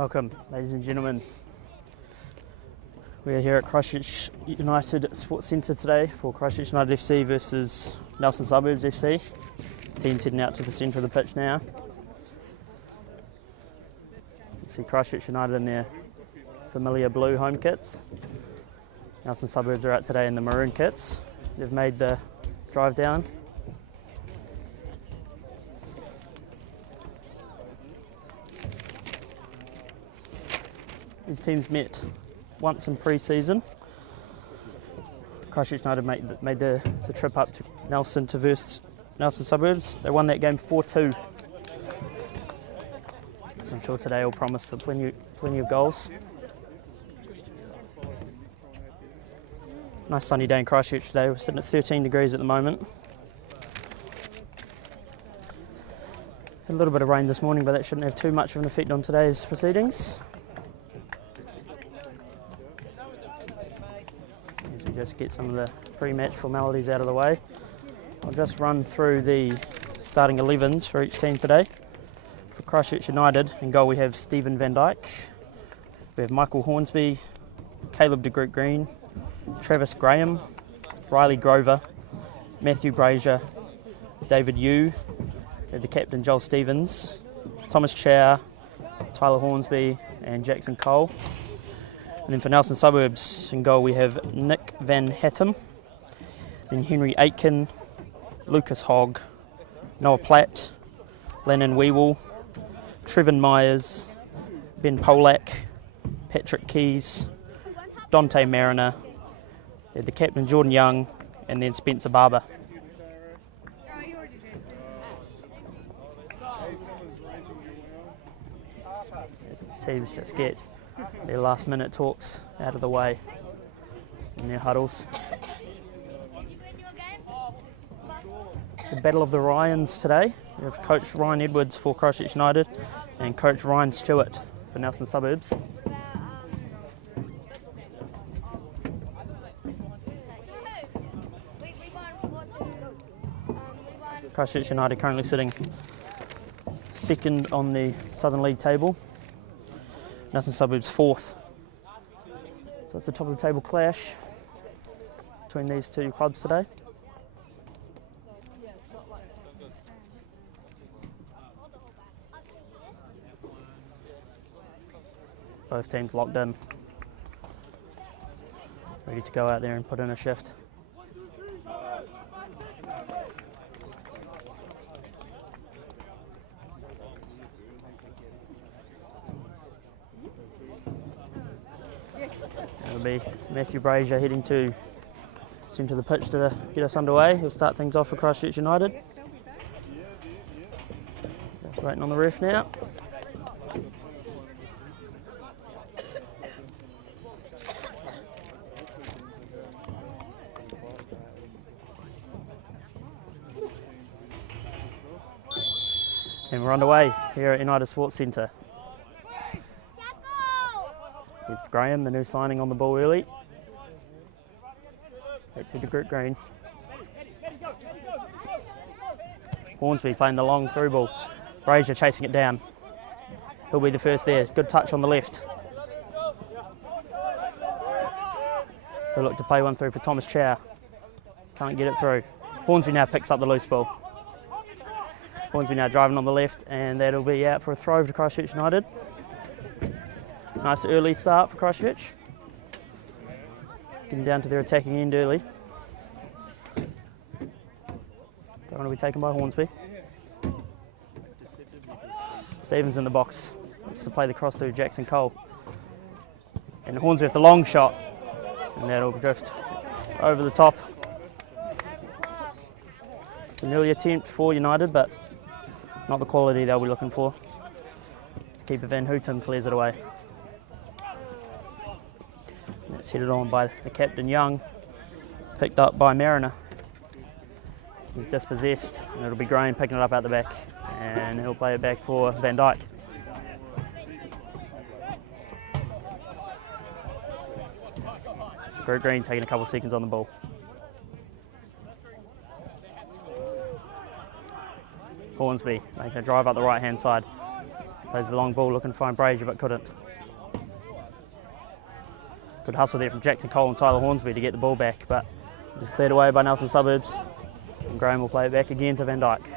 Welcome, ladies and gentlemen. We are here at Christchurch United Sports Centre today for Christchurch United FC versus Nelson Suburbs FC. Team's heading out to the centre of the pitch now. You see Christchurch United in their familiar blue home kits. Nelson Suburbs are out today in the maroon kits. They've made the drive down. These teams met once in pre-season. Christchurch United made the trip up to Nelson to verse Nelson Suburbs. They won that game 4-2. So I'm sure today will promise for plenty of goals. Nice sunny day in Christchurch today. We're sitting at 13 degrees at the moment. Had a little bit of rain this morning, but that shouldn't have too much of an effect on today's proceedings. Just get some of the pre-match formalities out of the way. I'll just run through the starting 11s for each team today. For Christchurch United, in goal we have Stephen Van Dyke, we have Michael Hornsby, Caleb de Groot Green, Travis Graham, Riley Grover, Matthew Brazier, David Yu, the captain Joel Stevens, Thomas Chow, Tyler Hornsby and Jackson Cole. And then for Nelson Suburbs, in goal we have Nick Van Hattem, then Henry Aitken, Lucas Hogg, Noah Platt, Lennon Weewell, Trevin Myers, Ben Polak, Patrick Keys, Dante Mariner, the captain Jordan Young, and then Spencer Barber. As the teams just get their last minute talks out of the way in their huddles. It's the Battle of the Ryans today. We have Coach Ryan Edwards for Christchurch United and Coach Ryan Stewart for Nelson Suburbs. Christchurch United currently sitting second on the Southern League table. Nelson Suburbs fourth. So it's the top of the table clash between these two clubs today. Both teams locked in, ready to go out there and put in a shift. It'll be Matthew Brazier heading to centre of the pitch to get us underway. He'll start things off for Christchurch United. Just waiting on the ref now. And we're underway here at United Sports Centre. Here's Graham, the new signing, on the ball early. Back to the Groot Green. Hornsby playing the long through ball. Brazier chasing it down. He'll be the first there. Good touch on the left. He'll look to play one through for Thomas Chow. Can't get it through. Hornsby now picks up the loose ball. Hornsby now driving on the left, and that'll be out for a throw to Christchurch United. Nice early start for Christchurch. Getting down to their attacking end early. Don't want to be taken by Hornsby. Stevens in the box. Looks to play the cross through Jackson Cole. And Hornsby with the long shot. And that'll drift over the top. It's an early attempt for United, but not the quality they'll be looking for. Keeper Van Houten clears it away. That's headed on by the captain Young, picked up by Mariner. He's dispossessed, and it'll be Graham picking it up out the back, and he'll play it back for Van Dyke. Groot Green taking a couple of seconds on the ball. Hornsby making a drive up the right hand side. Plays the long ball, looking to find Brazier, but couldn't. Good hustle there from Jackson Cole and Tyler Hornsby to get the ball back, but just cleared away by Nelson Suburbs. And Graham will play it back again to Van Dyke.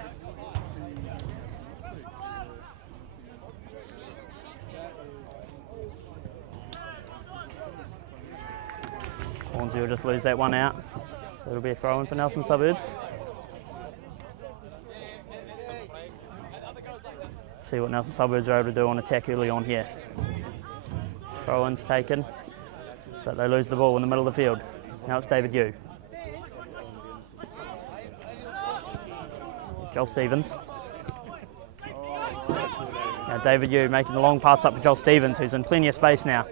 Hornsby will just lose that one out, so it'll be a throw in for Nelson Suburbs. See what Nelson Suburbs are able to do on attack early on here. Throw-in's taken, but they lose the ball in the middle of the field. Now it's David Yu. It's Joel Stevens. Now David Yu making the long pass up for Joel Stevens, who's in plenty of space now.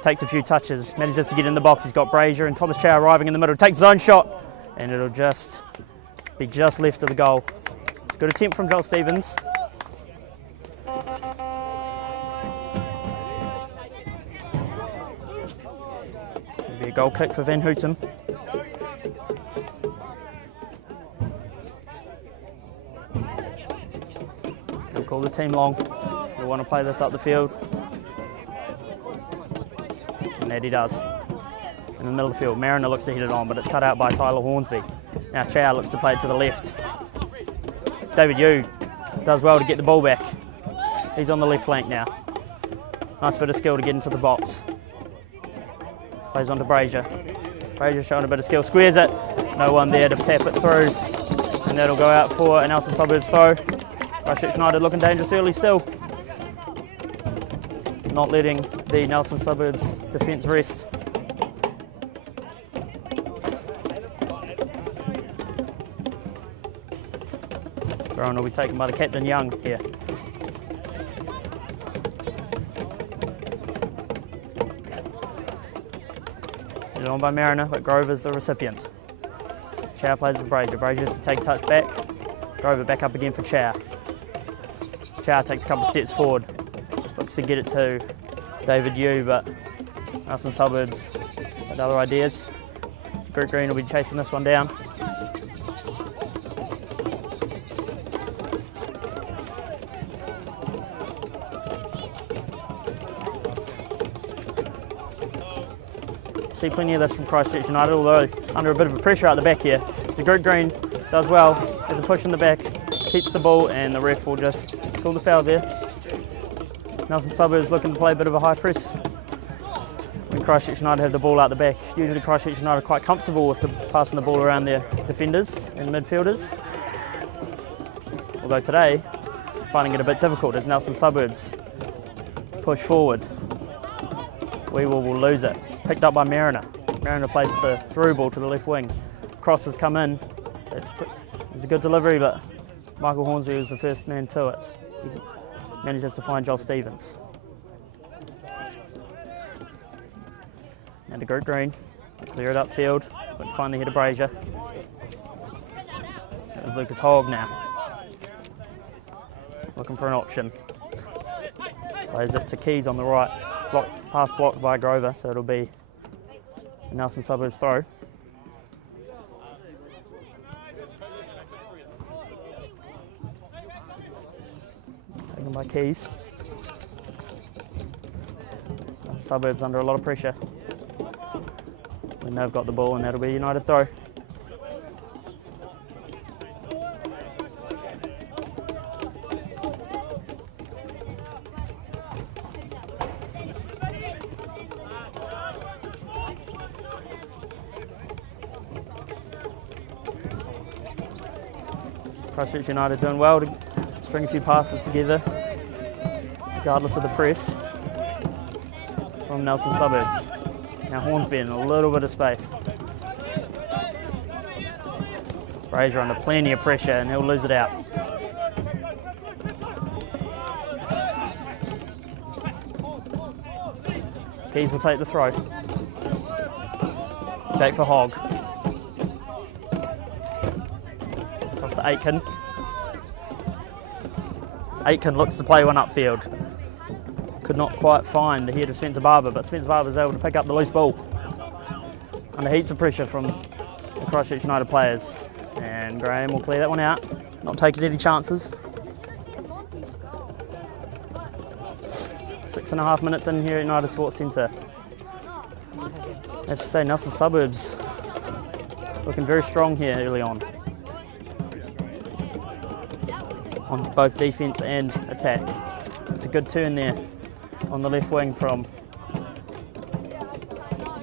Takes a few touches, manages to get in the box. He's got Brazier and Thomas Chow arriving in the middle. Takes his own shot, and it'll just be just left of the goal. It's a good attempt from Joel Stevens. It'll be a goal kick for Van Houten. He'll call the team long. He'll want to play this up the field. And that he does. In the middle of the field, Mariner looks to hit it on, but it's cut out by Tyler Hornsby. Now Chow looks to play it to the left. David Yu does well to get the ball back. He's on the left flank now. Nice bit of skill to get into the box. Plays on to Brazier. Brazier showing a bit of skill, squares it. No one there to tap it through. And that'll go out for a Nelson Suburbs throw. Christchurch United looking dangerous early still. Not letting the Nelson Suburbs defence rest. Throw-in will be taken by the captain Young here. Hit on by Mariner, but Grover's the recipient. Chow plays with Brazier. Brazier has to take touch back. Grover back up again for Chow. Chow takes a couple of steps forward. Looks to get it to David Yu, but Nelson Suburbs had other ideas. Greg Green will be chasing this one down. See plenty of this from Christchurch United, although under a bit of a pressure out the back here. The Greg Green does well, has a push in the back, keeps the ball, and the ref will just call the foul there. Nelson Suburbs looking to play a bit of a high press when Christchurch United have the ball out the back. Usually Christchurch United are quite comfortable with passing the ball around their defenders and midfielders. Although today, finding it a bit difficult as Nelson Suburbs push forward. Weevil will lose it. It's picked up by Mariner. Mariner plays the through ball to the left wing. Cross has come in. It was a good delivery, but Michael Hornsby was the first man to it. He manages to find Joel Stevens. Now to Greg Green. Clear it upfield, but finally hit a Brazier. It was Lucas Hogg now. Looking for an option. Plays it to Keys on the right. Pass blocked by Grover, so it'll be a Nelson Suburbs throw. Taken by Keys. Suburbs under a lot of pressure. And they've got the ball, and that'll be a United throw. Christchurch United doing well to string a few passes together, regardless of the press from Nelson Suburbs. Now Hornsby in a little bit of space. Brazier under plenty of pressure and he'll lose it out. Keys will take the throw. Back for Hogg. Across to Aitken. Aitken looks to play one upfield. Could not quite find the head of Spencer Barber, but Spencer Barber is able to pick up the loose ball. Under heaps of pressure from the Christchurch United players. And Graham will clear that one out, not taking any chances. 6.5 minutes in here at United Sports Centre. I have to say, Nelson Suburbs looking very strong here early on both defence and attack. It's a good turn there on the left wing from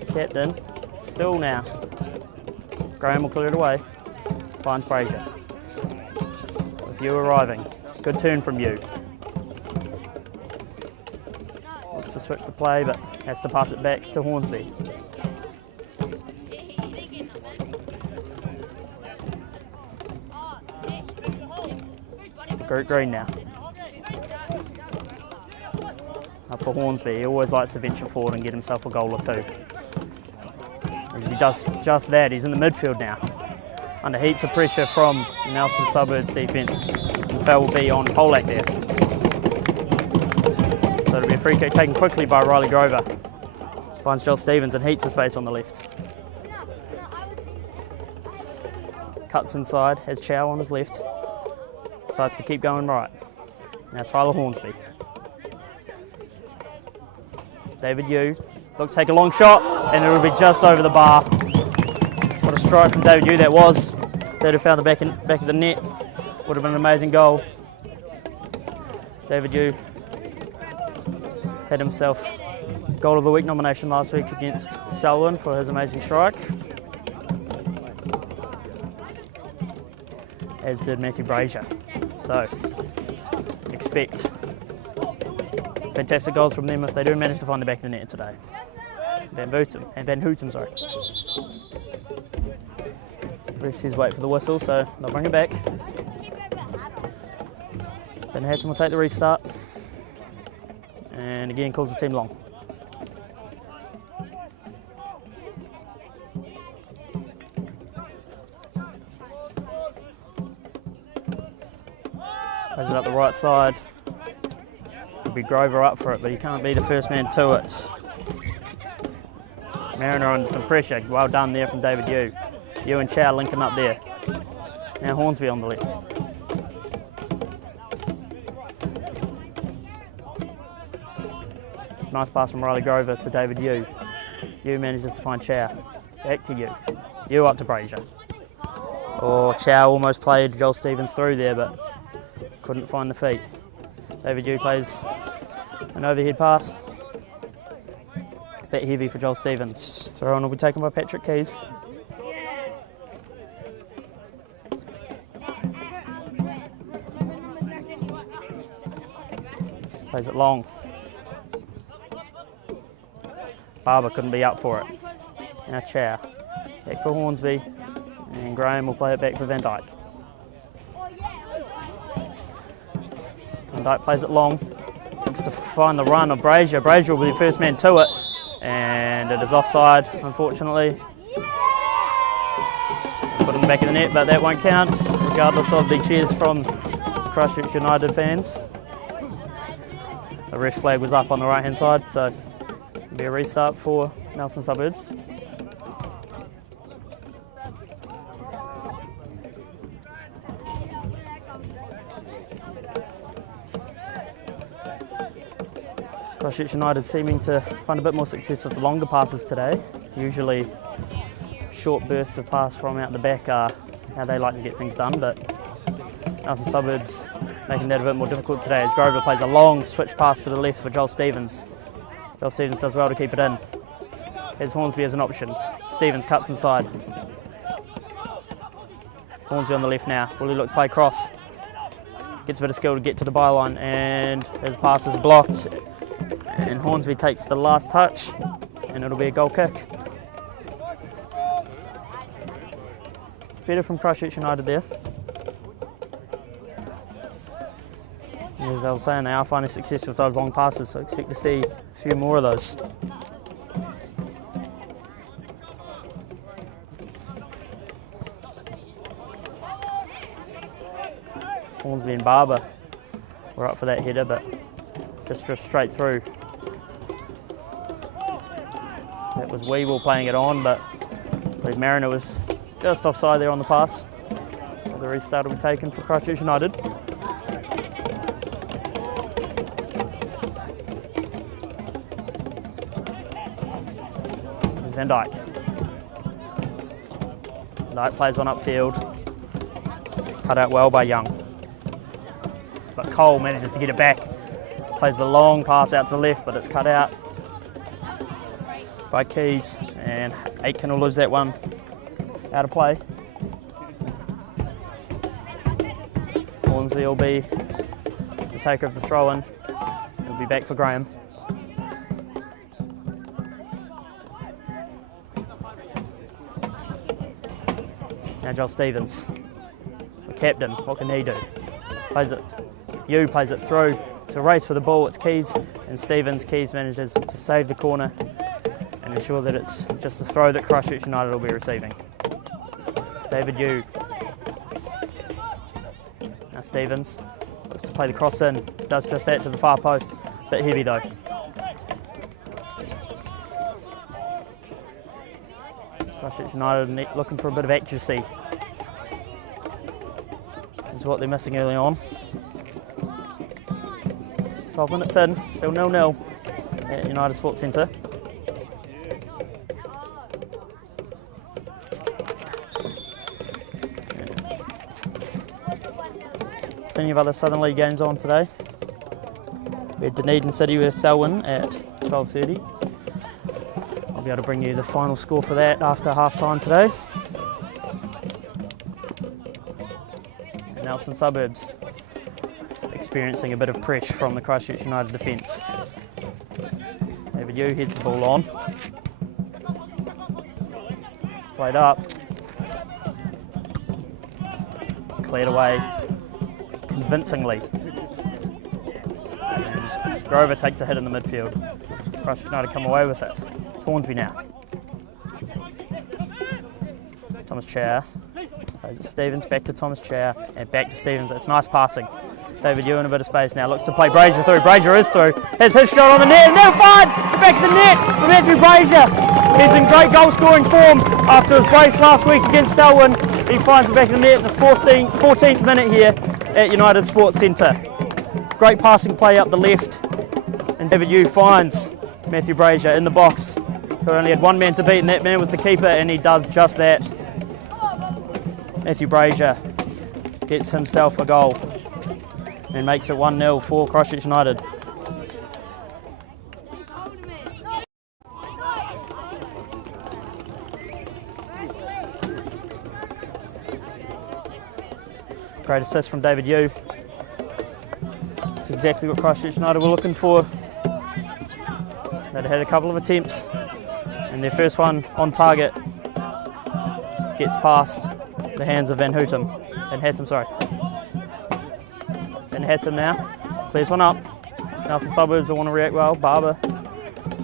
captain. Still now. Graham will clear it away. Finds Brazier. With you arriving. Good turn from you. Looks to switch the play, but has to pass it back to Hornsby. Green now. Up for Hornsby. He always likes to venture forward and get himself a goal or two. As he does just that, he's in the midfield now. Under heaps of pressure from Nelson Suburbs defence. And foul will be on Polak there. So it'll be a free kick taken quickly by Riley Grover. Finds Joel Stevens and heaps of space on the left. Cuts inside, has Chow on his left. Decides to keep going right. Now Tyler Hornsby. David Yu looks to take a long shot and it'll be just over the bar. What a strike from David Yu that was. They'd have found the back of the net. Would have been an amazing goal. David Yu had himself Goal of the Week nomination last week against Selwyn for his amazing strike. As did Matthew Brazier. So, expect fantastic goals from them if they do manage to find the back of the net today. Van Houten, sorry. Ref says wait for the whistle, so they'll bring it back. Van Houten will take the restart. And again calls the team long. Plays it up the right side. It'll be Grover up for it, but he can't be the first man to it. Mariner under some pressure. Well done there from David Yu. Yu and Chow linking up there. Now Hornsby on the left. It's a nice pass from Riley Grover to David Yu. Yu manages to find Chow. Back to Yu. Yu up to Brazier. Oh, Chow almost played Joel Stevens through there, but couldn't find the feet. David Yu plays an overhead pass. A bit heavy for Joel Stevens. Throw on will be taken by Patrick Keys. Plays it long. Barber couldn't be up for it. Now Chow. Back for Hornsby. And Graham will play it back for Van Dyke. Van Dyke plays it long. Looks to find the run of Brazier. Brazier will be the first man to it. And it is offside, unfortunately. Put in the back of the net, but that won't count, regardless of the cheers from Christchurch United fans. The ref flag was up on the right-hand side, so it'll be a restart for Nelson Suburbs. Christchurch United seeming to find a bit more success with the longer passes today. Usually short bursts of pass from out the back are how they like to get things done, but Nelson Suburbs making that a bit more difficult today as Grover plays a long switch pass to the left for Joel Stevens. Joel Stevens does well to keep it in. Here's Hornsby as an option. Stevens cuts inside. Hornsby on the left now. Will he look to play cross? Gets a bit of skill to get to the byline and his pass is blocked. And Hornsby takes the last touch and it'll be a goal kick. Better from Christchurch United there. As I was saying, they are finding success with those long passes, so expect to see a few more of those. Hornsby and Barber were up for that header, but just drifts straight through. That was Weevil playing it on, but I believe Mariner was just offside there on the pass. So the restart will be taken for Christchurch United. Van Dyke. Van Dyke plays one upfield. Cut out well by Young. But Cole manages to get it back. Plays a long pass out to the left, but it's cut out by Keys, and Aitken will lose that one out of play. Hornsby will be the taker of the throw-in. It'll be back for Graham. Now Joel Stevens, the captain, what can he do? Plays it, plays it through. It's a race for the ball, it's Keys and Stevens. Keys manages to save the corner and ensure that it's just a throw that Christchurch United will be receiving. David Yu. Now Stevens looks to play the cross in, does just that to the far post, bit heavy though. Christchurch United looking for a bit of accuracy. Is what they're missing early on. 12 minutes in, still 0-0 at United Sports Centre. Plenty of other Southern League games on today. We had Dunedin City with Selwyn at 12:30. I'll be able to bring you the final score for that after half-time today. And Nelson Suburbs experiencing a bit of pressure from the Christchurch United defence. David Yu heads the ball on. It's played up. Cleared away convincingly. And Grover takes a hit in the midfield. Christchurch United come away with it. It's Hornsby now. Thomas Chow. Plays with Stevens, back to Thomas Chow, and back to Stevens. It's nice passing. David Yu in a bit of space now, looks to play Brazier through. Brazier is through, has his shot on the net, now fired! The back of the net for Matthew Brazier. He's in great goal scoring form after his brace last week against Selwyn. He finds the back of the net in the 14th minute here at United Sports Centre. Great passing play up the left, and David Yu finds Matthew Brazier in the box, who only had one man to beat, and that man was the keeper, and he does just that. Matthew Brazier gets himself a goal and makes it 1-0 for Christchurch United. Great assist from David Yu. It's exactly what Christchurch United were looking for. They'd had a couple of attempts, and their first one on target gets past the hands of Van Hattem, now, clears one up. Nelson Suburbs will want to react well. Barber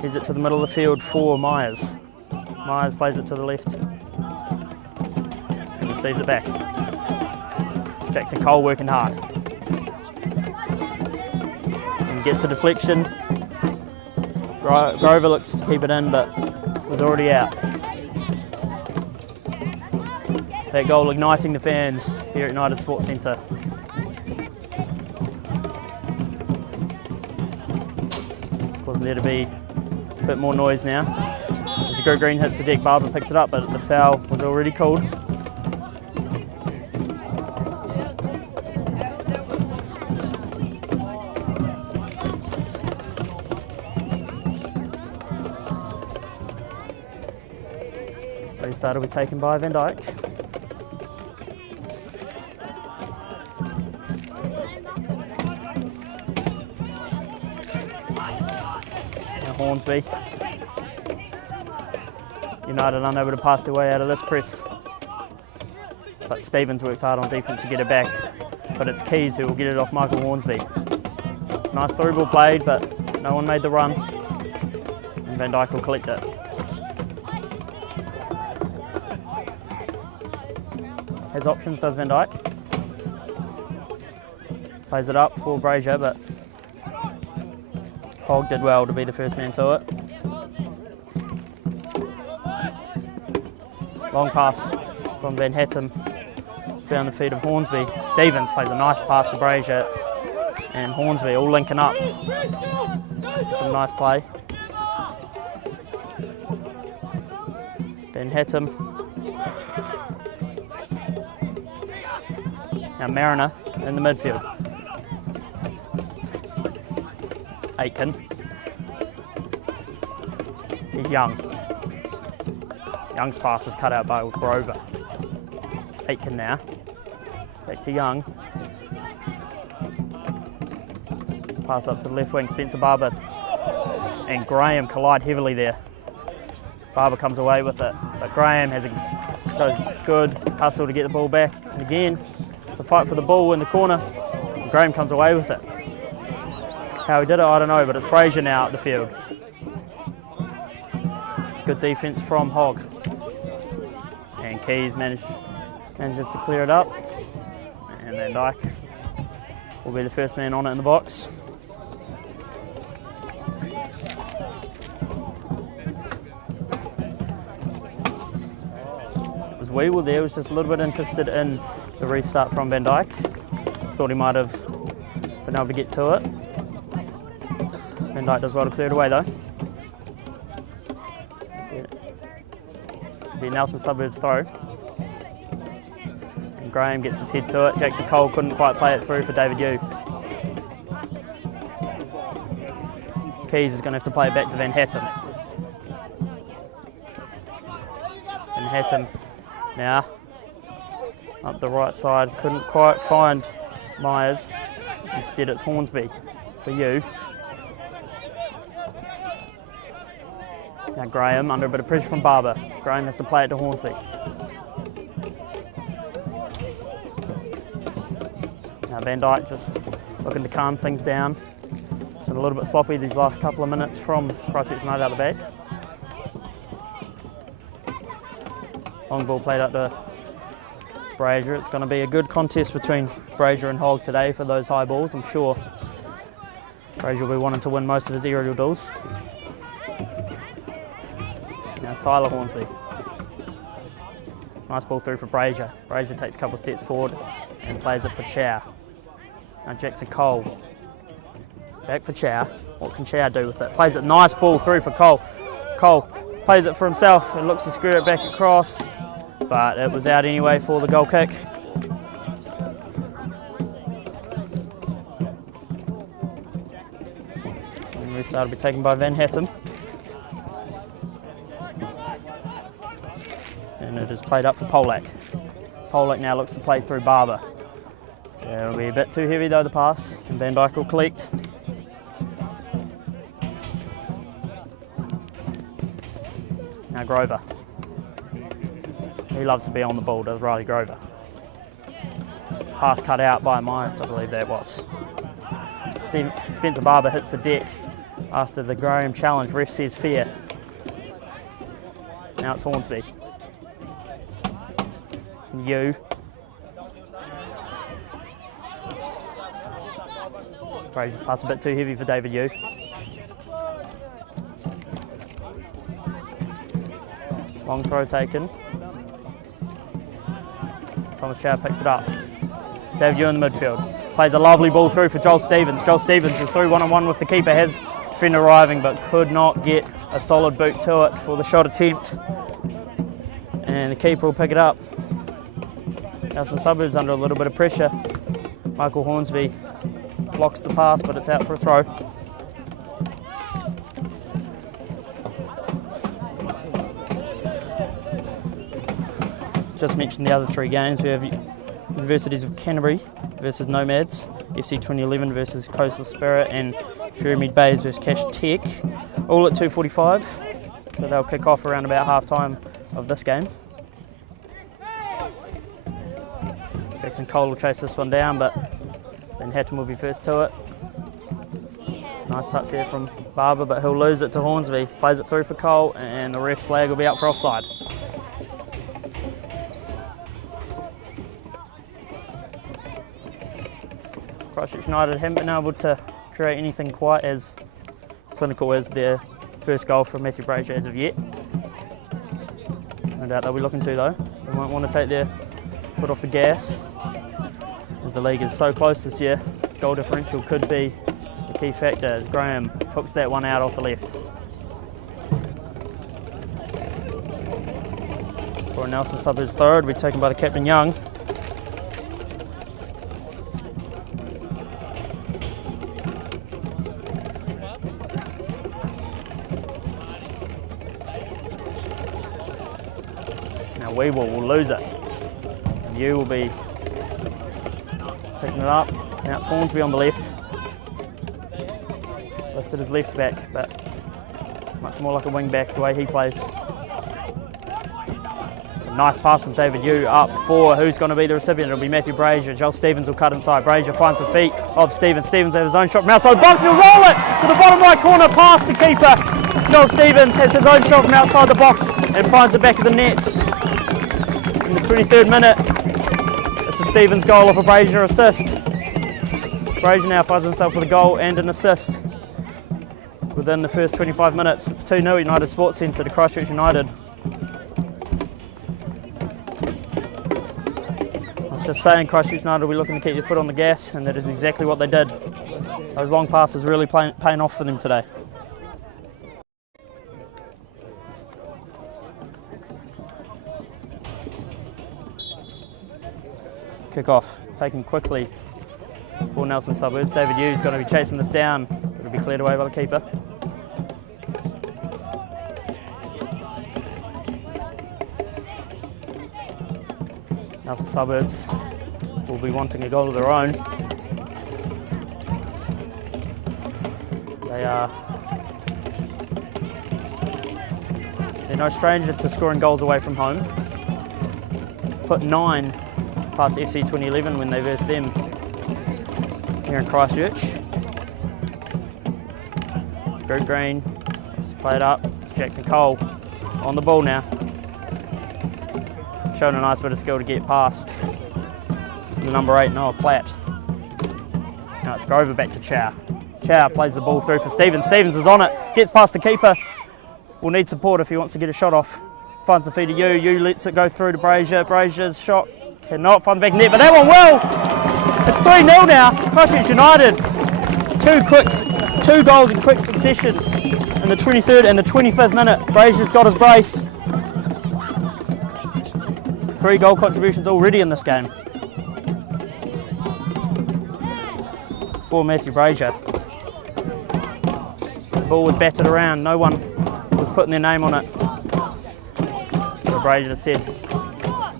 heads it to the middle of the field for Myers. Myers plays it to the left and receives it back. Jackson Cole working hard. And gets a deflection. Grover looks to keep it in, but was already out. That goal igniting the fans here at United Sports Centre. Causing there to be a bit more noise now. As the green hits the deck, Barber picks it up, but the foul was already called. Restart will be taken by Van Dyke. Hornsby. United unable to pass their way out of this press. But Stevens works hard on defence to get it back. But it's Keys who will get it off Michael Hornsby. Nice through ball played, but no one made the run. And Van Dyke will collect it. Has options, does Van Dyke. Plays it up for Brazier, but Hogg did well to be the first man to it. Long pass from Van Hattem, found the feet of Hornsby. Stevens plays a nice pass to Brazier, and Hornsby all linking up. Some nice play. Van Hattem. Now Mariner in the midfield. Aitken. He's Young. Young's pass is cut out by Grover. Aitken now. Back to Young. Pass up to the left wing, Spencer Barber and Graham collide heavily there. Barber comes away with it, but Graham shows good hustle to get the ball back. And again, it's a fight for the ball in the corner. And Graham comes away with it. How he did it, I don't know, but it's Brazier now at the field. It's good defence from Hogg. And Keys manages to clear it up. And Van Dyke will be the first man on it in the box. Weevil there was just a little bit interested in the restart from Van Dyke. Thought he might have been able to get to it. Van Dyke does well to clear it away though. Be Nelson Suburbs throw. And Graham gets his head to it. Jackson Cole couldn't quite play it through for David Yu. Keys is going to have to play it back to Van Hattem. Van Hattem now up the right side, couldn't quite find Myers. Instead it's Hornsby for you. Now Graham under a bit of pressure from Barber. Graham has to play it to Hornsby. Now Van Dyke just looking to calm things down. It's been a little bit sloppy these last couple of minutes from Christchurch United out the back. Long ball played up to Brazier. It's going to be a good contest between Brazier and Hogg today for those high balls. I'm sure Brazier will be wanting to win most of his aerial duels. Now Tyler Hornsby. Nice ball through for Brazier. Brazier takes a couple of steps forward and plays it for Chow. Now Jackson Cole. Back for Chow. What can Chow do with it? Plays it, nice ball through for Cole. Cole plays it for himself and looks to square it back across, but it was out anyway for the goal kick. And restart will be taken by Van Hattem. And it is played up for Polak. Polak now looks to play through Barber. It'll be a bit too heavy though, the pass, and Van Dyke will collect. Now Grover. He loves to be on the ball, does Riley Grover. Pass cut out by Myers, I believe that was. Spencer Barber hits the deck after the Graham challenge. Ref says fair. Now it's Hornsby. Yu. Brady's pass a bit too heavy for David Yu. Long throw taken. Thomas Chow picks it up. David Yu in the midfield. Plays a lovely ball through for Joel Stevens. Joel Stevens is through one-on-one with the keeper. Has defender arriving but could not get a solid boot to it for the shot attempt. And the keeper will pick it up. Nelson Suburbs under a little bit of pressure. Michael Hornsby blocks the pass, but it's out for a throw. Just mentioned the other three games. We have Universities of Canterbury versus Nomads, FC 2011 versus Coastal Spirit, and Pyramid Bays versus Cash Tech, all at 2:45. So they'll kick off around about half time of this game. Jackson Cole will chase this one down, but Van Hattem will be first to it. It's a nice touch there from Barber, but he'll lose it to Hornsby. Plays it through for Cole, and the ref flag will be out for offside. Christchurch United haven't been able to create anything quite as clinical as their first goal from Matthew Brazier as of yet. No doubt they'll be looking to though. They won't want to take their foot off the gas, as the league is so close this year. Goal differential could be the key factor as Graham hooks that one out off the left. For a Nelson Suburbs throw, it'll be taken by the captain Young. Now Weevil will lose it. And you will be picking it up. Now it's Hornsby on the left. Listed as left back, but much more like a wing back the way he plays. It's a nice pass from David Yu up for who's going to be the recipient. It'll be Matthew Brazier. Joel Stevens will cut inside. Brazier finds the feet of Stevens. Stevens has his own shot from outside the box. He'll roll it to the bottom right corner past the keeper. Joel Stevens has his own shot from outside the box and finds the back of the net. In the 23rd minute, it's a Stevens goal off a Brazier assist. Brazier now finds himself with a goal and an assist within the first 25 minutes. It's 2-0 United Sports Centre to Christchurch United. I was just saying Christchurch United will be looking to keep their foot on the gas, and that is exactly what they did. Those long passes really paying off for them today. Kickoff taken quickly for Nelson Suburbs. David Yu is going to be chasing this down. It'll be cleared away by the keeper. Nelson Suburbs will be wanting a goal of their own. They're no stranger to scoring goals away from home. Put 9 past FC 2011 when they versed them here in Christchurch. Group Green, let's play it up. It's Jackson Cole on the ball now. Showing a nice bit of skill to get past the number 8, Noah Platt. Now it's Grover back to Chow. Chow plays the ball through for Stevens. Stevens is on it, gets past the keeper. Will need support if he wants to get a shot off. Finds the feet of Yu. Yu lets it go through to Brazier. Brazier's shot cannot find the back net, but that one will. It's 3-0 now. Christchurch United. 2 goals in quick succession in the 23rd and the 25th minute. Brazier's got his brace. 3 goal contributions already in this game for Matthew Brazier. The ball was battered around. No one was putting their name on it. So Brazier said,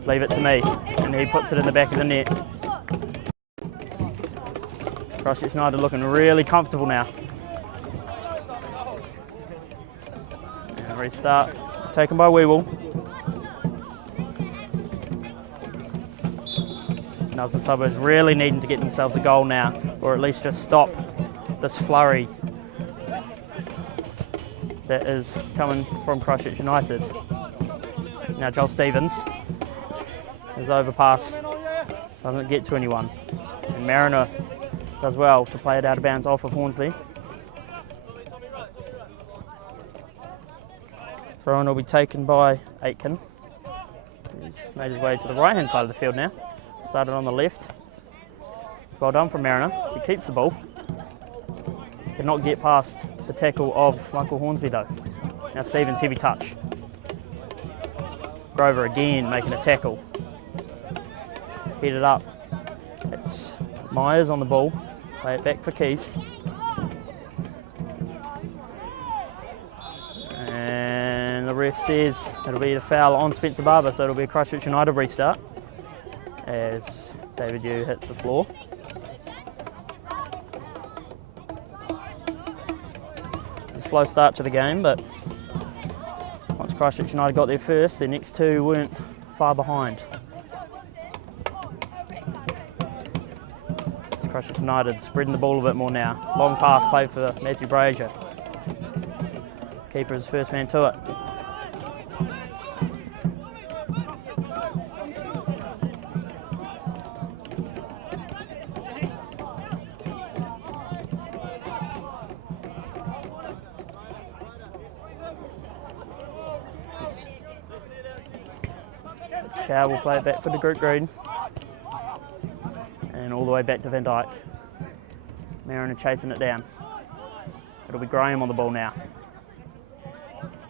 "Leave it to me," and he puts it in the back of the net. Christchurch United looking really comfortable now. And restart taken by Weevil. Nelson Suburbs really needing to get themselves a goal now, or at least just stop this flurry that is coming from Christchurch United. Now Joel Stevens, his overpass doesn't get to anyone, and Mariner does well to play it out of bounds off of Hornsby. Throw-in will be taken by Aitken. He's made his way to the right hand side of the field now. Started on the left. Well done from Mariner. He keeps the ball. Cannot get past the tackle of Michael Hornsby though. Now Stevens, heavy touch. Grover again making a tackle. Headed up. It's Myers on the ball. Play it back for Keys. And the ref says it'll be a foul on Spencer Barber, so it'll be a Christchurch United restart as David Yu hits the floor. It's a slow start to the game, but once Christchurch United got there first, their next 2 weren't far behind. It's Christchurch United spreading the ball a bit more now. Long pass played for Matthew Brazier. Keeper is first man to it. Chow will play it back for the group green and all the way back to Van Dyke. Mariner chasing it down. It'll be Graham on the ball now.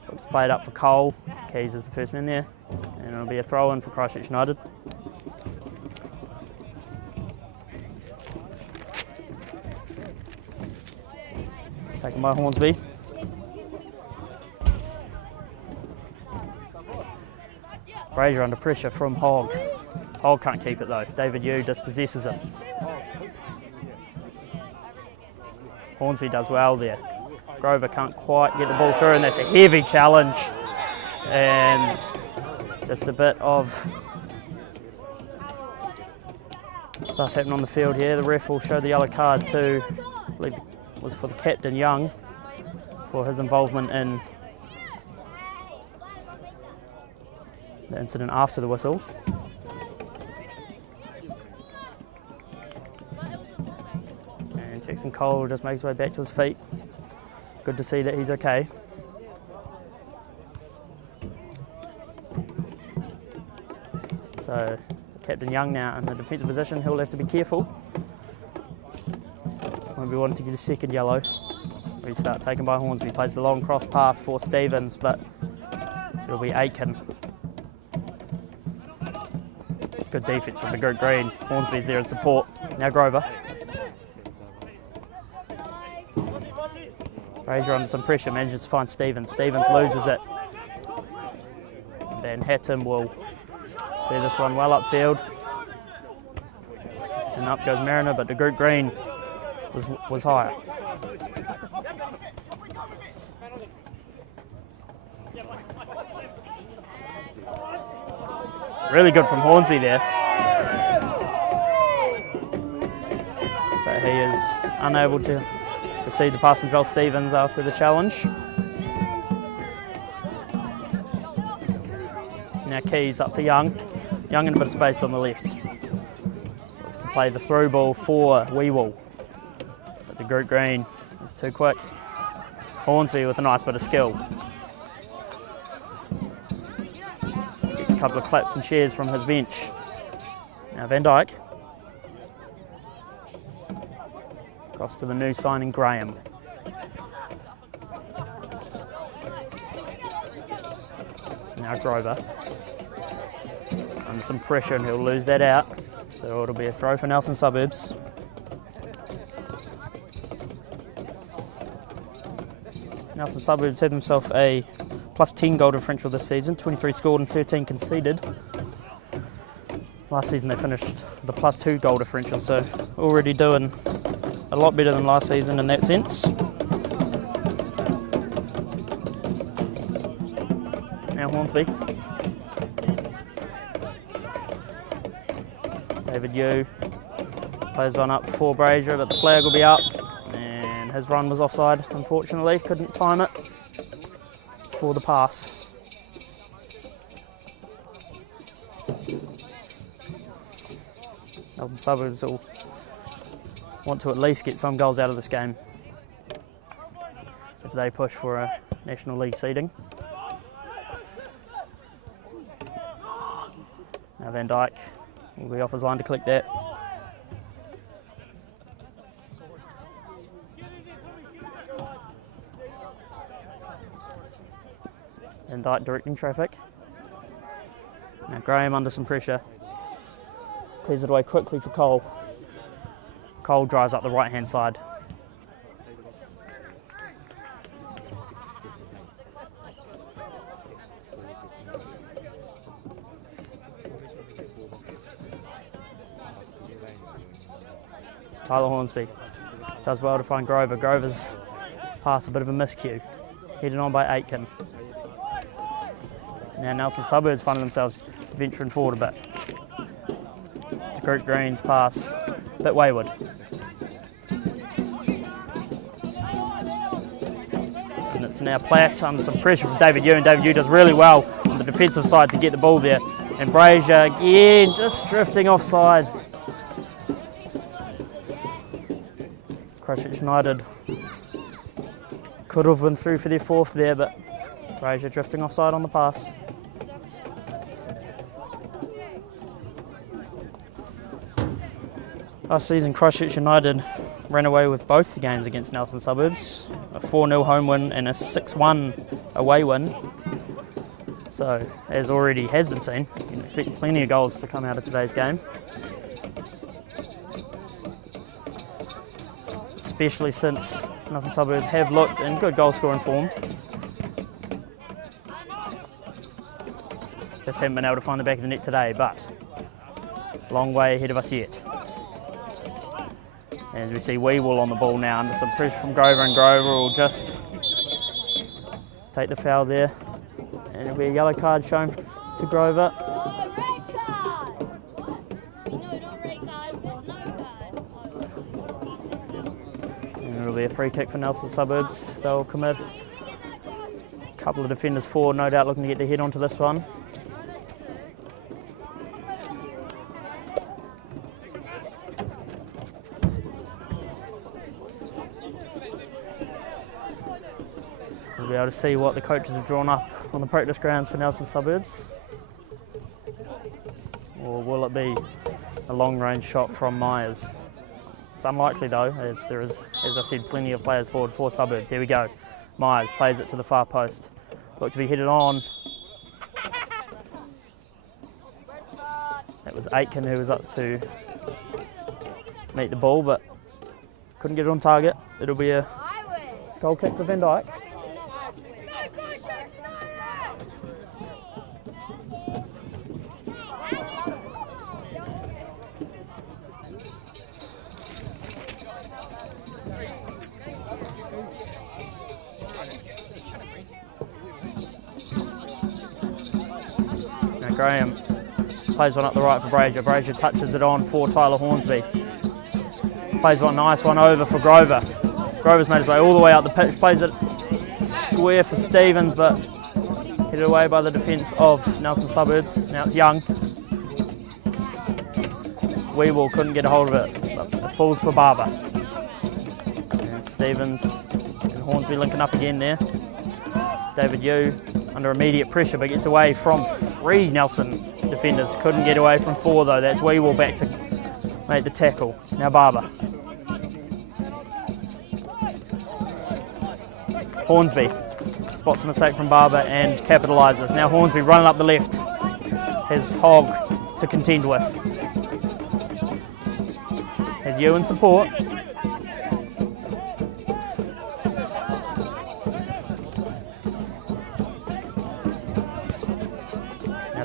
Looks played up for Cole. Keys is the first man there, and it'll be a throw-in for Christchurch United. Taken by Hornsby. Brazier under pressure from Hogg. Hogg can't keep it though. David Yu dispossesses it. Hornsby does well there. Grover can't quite get the ball through, and that's a heavy challenge. And just a bit of stuff happening on the field here. The ref will show the yellow card to, I believe it was for the captain Young, for his involvement in the incident after the whistle. And Jackson Cole just makes his way back to his feet. Good to see that he's okay. So Captain Young now in the defensive position, he'll have to be careful. Won't be wanting to get a second yellow. Restart taken by Hornsby, plays the long cross pass for Stevens, but it'll be Aitken. Good defence from the group green. Hornsby's there in support. Now Grover. Brazier under some pressure, manages to find Stevens. Stevens loses it. Van Hatton will play this one well upfield. And up goes Mariner, but the group green was higher. Really good from Hornsby there. But he is unable to receive the pass from Joel Stevens after the challenge. Now Keys up for Young. Young in a bit of space on the left. Looks to play the through ball for Weewall. But the group green is too quick. Hornsby with a nice bit of skill. Gets a couple of claps and shares from his bench. Now Van Dyke. Across to the new signing Graham. Now Grover. Under some pressure and he'll lose that out. So it'll be a throw for Nelson Suburbs. Nelson Suburbs have themselves a plus 10 goal differential this season, 23 scored and 13 conceded. Last season they finished the plus 2 goal differential, so already doing a lot better than last season in that sense. Now Hornsby. David Yu plays one up for Brazier, but the flag will be up. And his run was offside, unfortunately. Couldn't time it for the pass. Nelson Suburbs will want to at least get some goals out of this game as they push for a National League seeding. Now Van Dyke will be off his line to collect that. Van Dyke directing traffic. Now Graham under some pressure. Clears it away quickly for Cole. Cole drives up the right hand side. Tyler Hornsby does well to find Grover. Grover's pass a bit of a miscue. Headed on by Aitken. Now Nelson Suburbs find themselves venturing forward a bit. To Group Green's pass, a bit wayward. And it's now Platt under some pressure from David Yu, and David Yu does really well on the defensive side to get the ball there. And Brazier again just drifting offside. Christchurch United could have been through for their fourth there, but Brazier drifting offside on the pass. Last season, Christchurch United ran away with both the games against Nelson Suburbs, a 4-0 home win and a 6-1 away win. So, as already has been seen, you can expect plenty of goals to come out of today's game. Especially since Nelson Suburbs have looked in good goal scoring form. Just haven't been able to find the back of the net today, but long way ahead of us yet. As we see Weewell on the ball now under some pressure from Grover, and Grover will just take the foul there. And it'll be a yellow card shown to Grover. And it'll be a free kick for Nelson Suburbs. They'll commit. A couple of defenders forward, no doubt looking to get their head onto this one. We'll be able to see what the coaches have drawn up on the practice grounds for Nelson Suburbs. Or will it be a long-range shot from Myers? It's unlikely though, as there is, as I said, plenty of players forward for Suburbs. Here we go. Myers plays it to the far post. Look to be headed on. That was Aitken who was up to meet the ball, but couldn't get it on target. It'll be a goal kick for Van Dyke. Graham plays one up the right for Brazier. Brazier touches it on for Tyler Hornsby. Plays one nice one over for Grover. Grover's made his way all the way out the pitch. Plays it square for Stevens, but headed away by the defence of Nelson Suburbs. Now it's Young. Weewell couldn't get a hold of it, but it falls for Barber. And Stevens and Hornsby linking up again there. David Yu under immediate pressure, but gets away from 3 Nelson defenders. Couldn't get away from 4 though. That's Weewell back to make the tackle. Now Barber. Hornsby spots a mistake from Barber and capitalises. Now Hornsby running up the left. Has Hogg to contend with. Has Yu in support.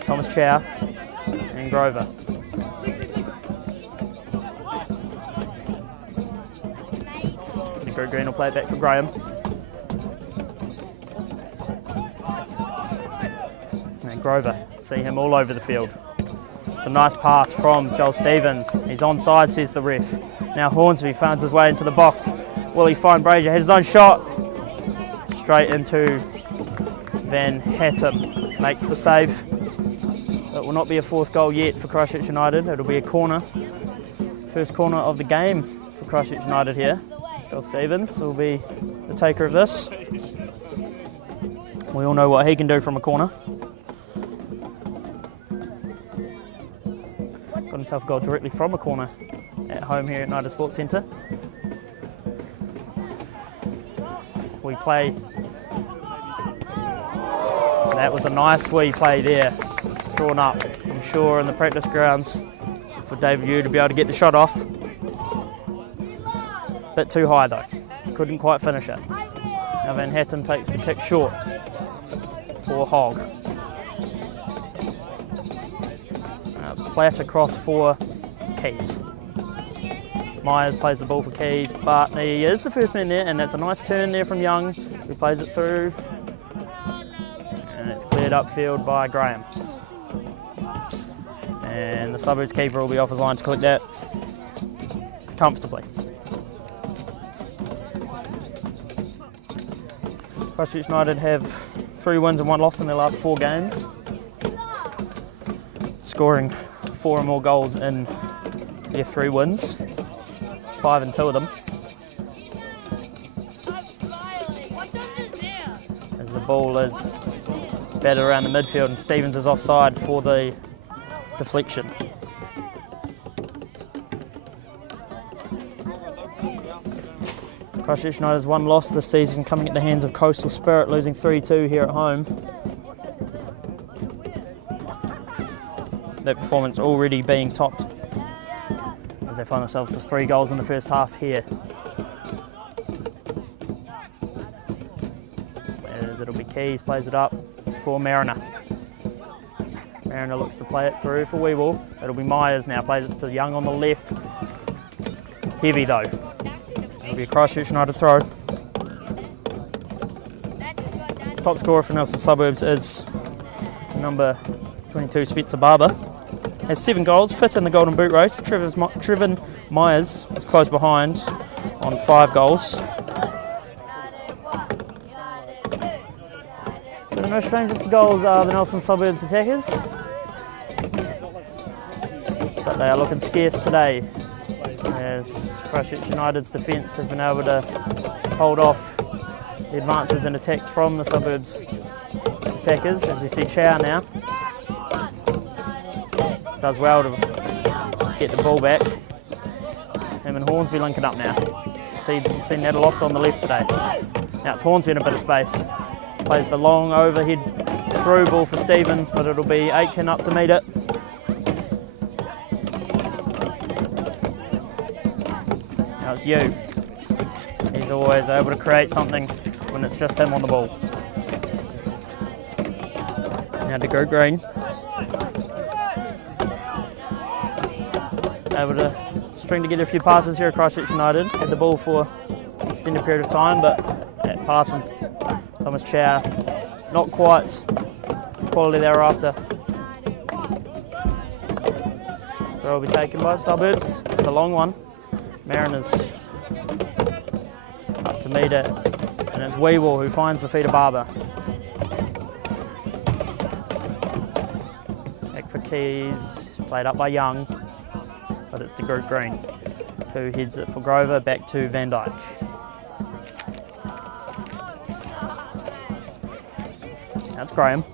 Thomas Chow and Grover. Green will play it back for Graham. And Grover, see him all over the field. It's a nice pass from Joel Stevens. He's onside, says the ref. Now Hornsby finds his way into the box. Will he find Brazier? Has his own shot. Straight into Van Hattem. Makes the save. It will not be a 4th goal yet for Christchurch United. It'll be a corner. First corner of the game for Christchurch United here. Joel Stevens will be the taker of this. We all know what he can do from a corner. Got himself a goal directly from a corner at home here at United Sports Centre. We play. That was a nice wee play there. Drawn up, I'm sure, in the practice grounds for David Yu to be able to get the shot off. Bit too high though, couldn't quite finish it. Now Van Hattem takes the kick short for Hogg. Now it's Platt across for Keys. Myers plays the ball for Keys, but he is the first man there, and that's a nice turn there from Young, who plays it through. And it's cleared upfield by Graham. And the Suburbs keeper will be off his line to collect that comfortably. Christchurch United have 3 wins and 1 loss in their last 4 games, scoring 4 or more goals in their 3 wins, 5 in 2 of them. As the ball is batted around the midfield and Stevens is offside for the deflection. Christchurch United has 1 loss this season, coming at the hands of Coastal Spirit, losing 3-2 here at home. that performance already being topped as they find themselves with 3 goals in the first half here. As it'll be Keys, plays it up for Mariner. Mariner looks to play it through for Weevil. It'll be Myers now, plays it to Young on the left. Heavy though. It'll be a Christchurch United throw. Top scorer for Nelson Suburbs is number 22, Spencer Barber. Has 7 goals, 5th in the Golden Boot race. Trevin Myers is close behind on 5 goals. So the no strangers to goals are the Nelson Suburbs attackers. But they are looking scarce today, as Christchurch United's defence have been able to hold off the advances and attacks from the Suburbs attackers. As we see Chow now does well to get the ball back. Him and Hornsby linking up now. We've seen that a lot on the left today. Now it's Hornsby in a bit of space. Plays the long overhead through ball for Stevens, but it'll be Aitken up to meet it. Now it's you. He's always able to create something when it's just him on the ball. Now to go Green. Able to string together a few passes here at Christchurch United. Had the ball for an extended period of time, but that pass from Thomas Chow, not quite the quality they were after. Throw will be taken by Suburbs. It's a long one. Mariners up to meet it, and it's Weevil who finds the feet of Barber. Back for Keys, played up by Young, but it's to Group Green, who heads it for Grover, back to Van Dyke. That's Graham.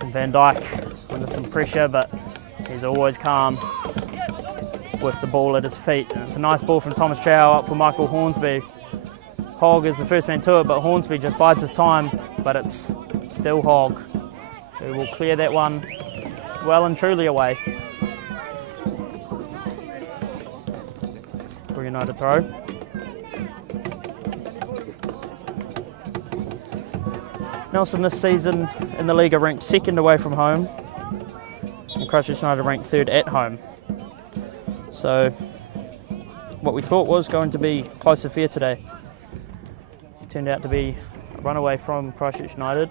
And Van Dyke under some pressure, but he's always calm with the ball at his feet. And it's a nice ball from Thomas Chow up for Michael Hornsby. Hogg is the first man to it, but Hornsby just bides his time, but it's still Hogg who will clear that one well and truly away. For United throw. Nelson this season in the league are ranked 2nd away from home, and Christchurch United ranked 3rd at home. So what we thought was going to be a close affair today, it's turned out to be a runaway from Christchurch United.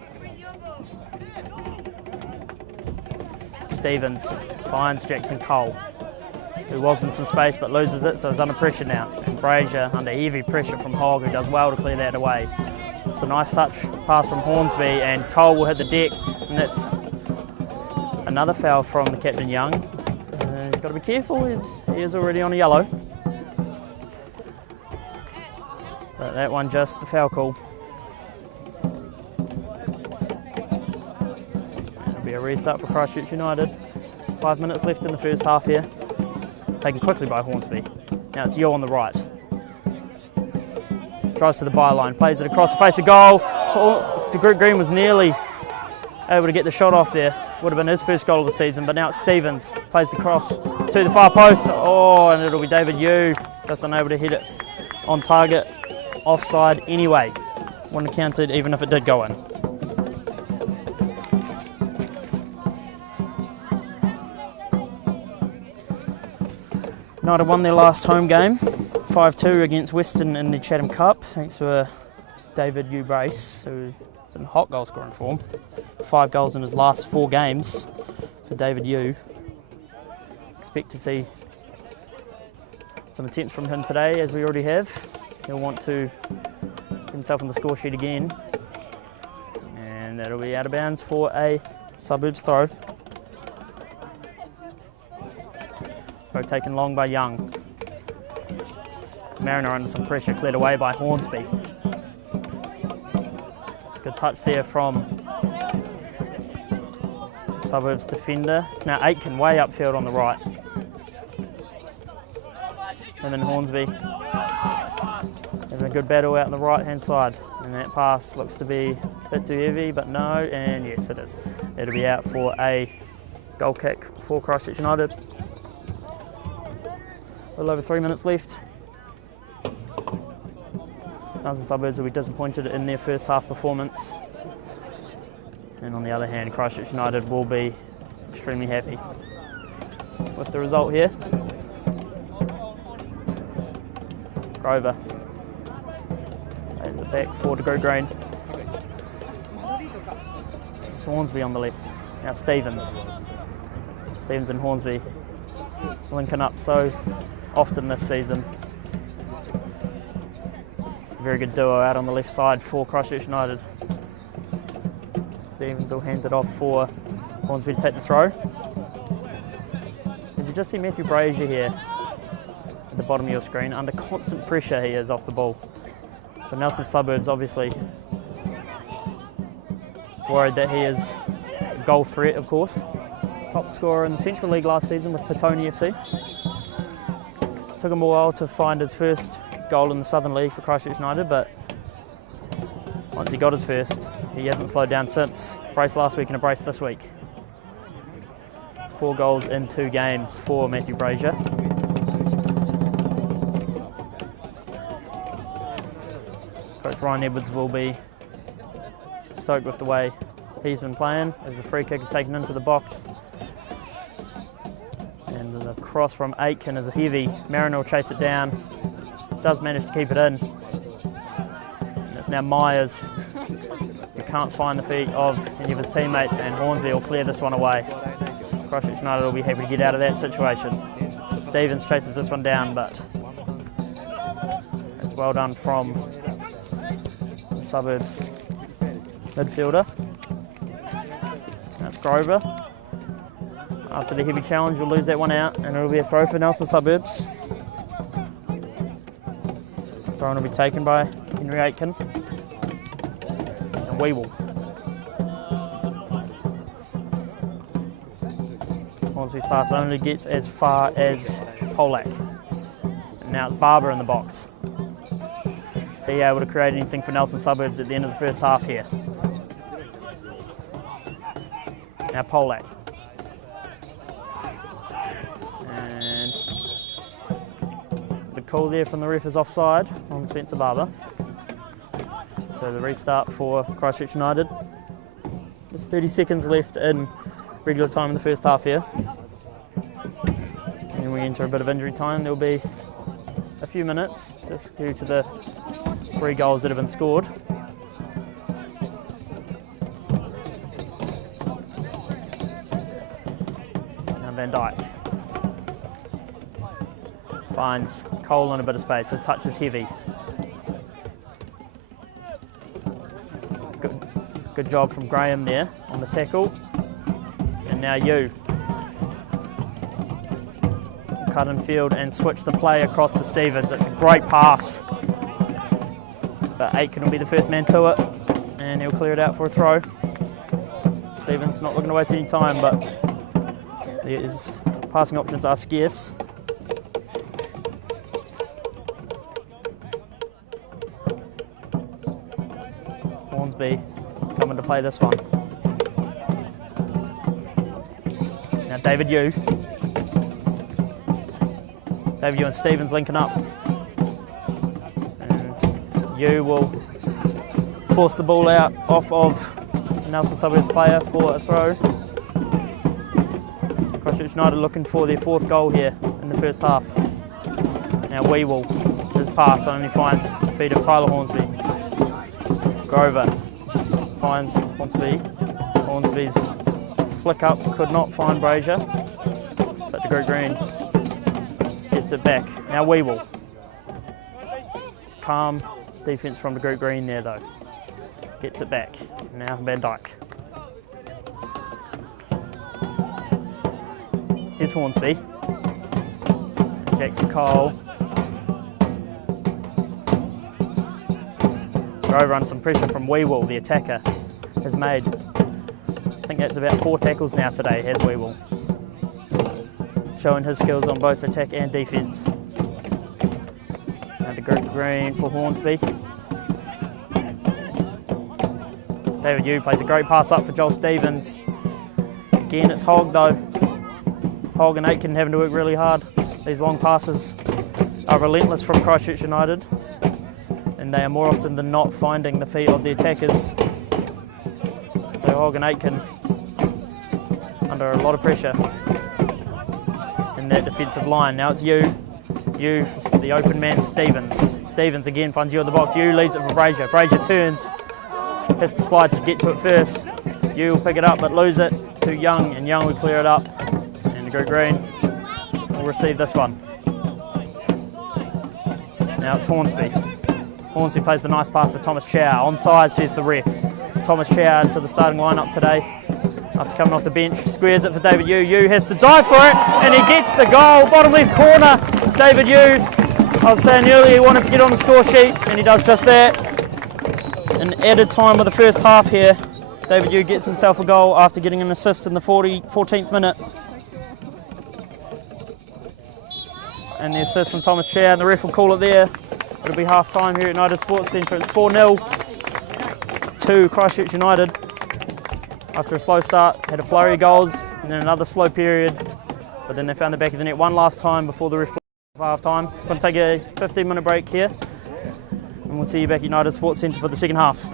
Stevens finds Jackson Cole, who was in some space but loses it, so he's under pressure now. And Brazier under heavy pressure from Hogg, who does well to clear that away. It's a nice touch pass from Hornsby, and Cole will hit the deck, and that's another foul from the captain Young. He's got to be careful, he is already on a yellow. But that one just the foul call. It'll be a restart for Christchurch United. 5 minutes left in the first half here. Taken quickly by Hornsby. Now it's Yo on the right. Drives to the byline, plays it across the face of goal. De Groot Green was nearly able to get the shot off there. Would have been his first goal of the season, but now it's Stevens. Plays the cross to the far post. Oh, and it'll be David Yu, just unable to hit it on target. Offside anyway. Wouldn't have counted even if it did go in. United won their last home game, 5-2 against Western in the Chatham Cup, thanks to David Yu Brace, who's in hot goal scoring form. 5 goals in his last 4 games for David Yu. Expect to see some attempts from him today, as we already have. He'll want to get himself on the score sheet again. And that'll be out of bounds for a Suburbs throw. Throw taken long by Young. Mariner under some pressure, cleared away by Hornsby. It's a good touch there from the Suburbs defender. It's now Aitken way upfield on the right. And then Hornsby a good battle out on the right hand side, and that pass looks to be a bit too heavy, but no, and yes it is. It'll be out for a goal kick for Christchurch United. A little over 3 minutes left. Nelson Suburbs will be disappointed in their first half performance, and on the other hand Christchurch United will be extremely happy with the result here. Grover plays it back for the Green. It's Hornsby on the left. Now Stevens and Hornsby linking up so often this season. Very good duo out on the left side for Christchurch United. Stevens will hand it off for Hornsby to take the throw. As you just see Matthew Brazier here at the bottom of your screen, under constant pressure he is off the ball. So Nelson Suburbs obviously worried that he is a goal threat, of course. Top scorer in the Central League last season with Petone FC. Took him a while to find his first goal in the Southern League for Christchurch United, but once he got his first, he hasn't slowed down since. Brace last week and a brace this week. 4 goals in 2 games for Matthew Brazier. Coach Ryan Edwards will be stoked with the way he's been playing as the free kick is taken into the box. And the cross from Aitken is a heavy. Mariner will chase it down. Does manage to keep it in. And it's now Myers who can't find the feet of any of his teammates, and Hornsby will clear this one away. Christchurch United will be happy to get out of that situation. Stevens chases this one down, but it's well done from the Suburbs midfielder. That's Grover. After the heavy challenge, we'll lose that one out, and it'll be a throw for Nelson Suburbs. Throw will be taken by Henry Aitken. And Weevil. Hornsby's pass only gets as far as Polak. And now it's Barber in the box. Is he able to create anything for Nelson Suburbs at the end of the first half here? Now Polak. And the call there from the ref is offside on Spencer Barber. So the restart for Christchurch United. There's 30 seconds left in regular time in the first half here. And we enter a bit of injury time. There'll be a few minutes just due to the 3 goals that have been scored. Now Van Dyke finds Cole in a bit of space. His touch is heavy. Good job from Graham there on the tackle. And now you cut in field and switch the play across to Stevens. It's a great pass. But Aitken will be the first man to it, and he'll clear it out for a throw. Stevens not looking to waste any time, but his passing options are scarce. Hornsby coming to play this one. Now David Yu and Stevens linking up. And Yu will force the ball out off of Nelson Suburbs player for a throw. Christchurch United looking for their 4th goal here in the first half. Now Weevil, his pass only finds the feet of Tyler Hornsby. Grover finds Hornsby. Hornsby's flick up could not find Brazier, but the Group Green gets it back. Now Weevil. Calm defence from the Group Green there though. Gets it back. Now Van Dyke. Here's Hornsby. And Jackson Cole. Grover under some pressure from Weevil, the attacker, has made, I think that's about 4 tackles now today, has Weevil. Showing his skills on both attack and defence. And the Good green for Hornsby. David Yu plays a great pass up for Joel Stevens. Again, it's Hogg though. Hogg and Aitken having to work really hard. These long passes are relentless from Christchurch United, and they are more often than not finding the feet of the attackers. So Hogg and Aitken under a lot of pressure in that defensive line. Now it's Yu, the open man Stevens. Stevens again finds Yu at the box. Yu leaves it for Brazier. Brazier turns, has to slide to get to it first. Yu will pick it up but lose it to Young, and Young will clear it up. And the green will receive this one. Now it's Hornsby. Hornsby plays the nice pass for Thomas Chow. Onside, says the ref. Thomas Chow into the starting lineup today after coming off the bench. Squares it for David Yu. Yu has to dive for it, and he gets the goal. Bottom left corner, David Yu. I was saying earlier he wanted to get on the score sheet, and he does just that. In added time of the first half here, David Yu gets himself a goal after getting an assist in the 14th minute. And the assist from Thomas Chow, and the ref will call it there. It'll be half time here at United Sports Centre. It's 4-0 to Christchurch United. After a slow start, had a flurry of goals and then another slow period. But then they found the back of the net one last time before the ref called half time. Going to take a 15-minute break here. And we'll see you back at United Sports Centre for the second half.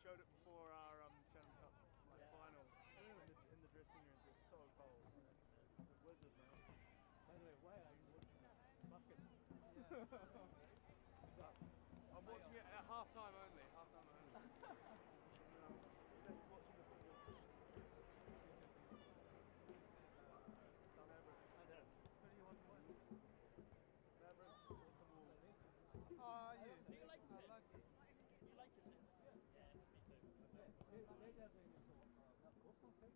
showed it before our Chatham Cup final in the dressing room. It was so cold. The wizard, man. By the way, why are you watching basket? I'm watching it at half time only. Half time only. And then I'm back to watching the football. Mavericks. Who do you want to win? Mavericks or the Wolves? Oh, you. Do you like it? Lucky. You like it? Yes, me too.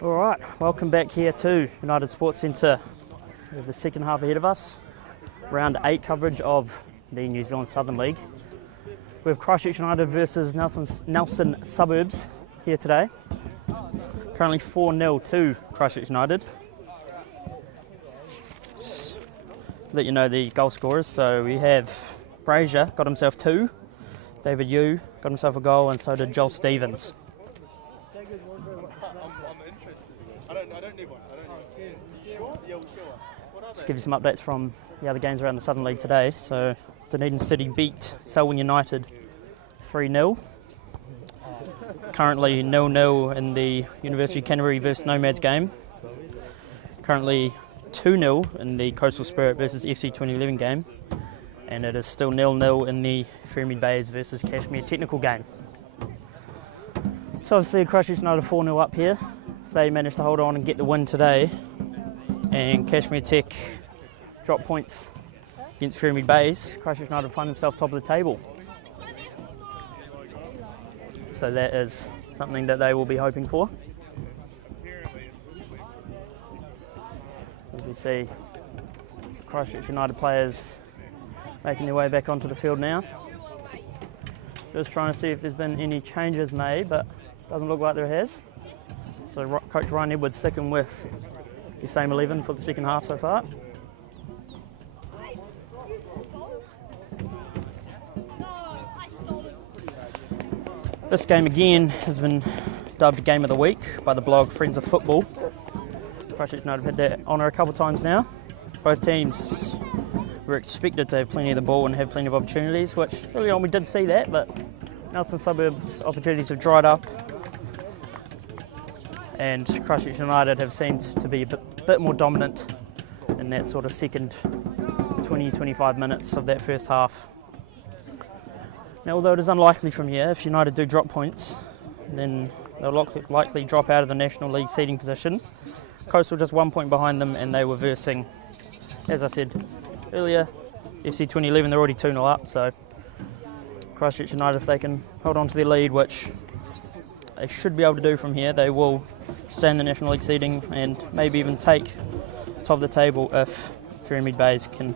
All right, welcome back here to United Sports Centre. We have the second half ahead of us. Round 8 coverage of the New Zealand Southern League. We have Christchurch United versus Nelson Suburbs here today. Currently 4-0 to Christchurch United. Let you know the goal scorers. So we have Brazier got himself 2, David Yu got himself a goal, and so did Joel Stevens. I don't need one. Just give you some updates from the other games around the Southern League today. So Dunedin City beat Selwyn United 3-0. Currently 0-0 in the University of Canterbury versus Nomads game. Currently 2-0 in the Coastal Spirit versus FC 2011 game. And it is still 0-0 in the Ferrymead Bays versus Cashmere Technical game. So obviously Christchurch United 4-0 up here. If they manage to hold on and get the win today, and Cashmere Tech drop points against Ferrymead Bays, Christchurch United find themselves top of the table. So that is something that they will be hoping for. As we see Christchurch United players making their way back onto the field now. Just trying to see if there's been any changes made, but doesn't look like there has. So Coach Ryan Edwards sticking with the same 11 for the second half so far. This game again has been dubbed Game of the Week by the blog Friends of Football. Christchurch United have had that honour a couple of times now. Both teams were expected to have plenty of the ball and have plenty of opportunities, which early on we did see that, but Nelson Suburbs' opportunities have dried up. And Christchurch United have seemed to be a bit more dominant in that sort of second 20-25 minutes of that first half. Now, although it is unlikely from here, if United do drop points, then they'll likely drop out of the National League seeding position. Coastal just 1 point behind them, and they were versing, as I said earlier, FC 2011, they're already 2-0 up, so Christchurch United, if they can hold on to their lead, which they should be able to do from here, they will stay in the National League seeding and maybe even take top of the table if Ferrymead Bays can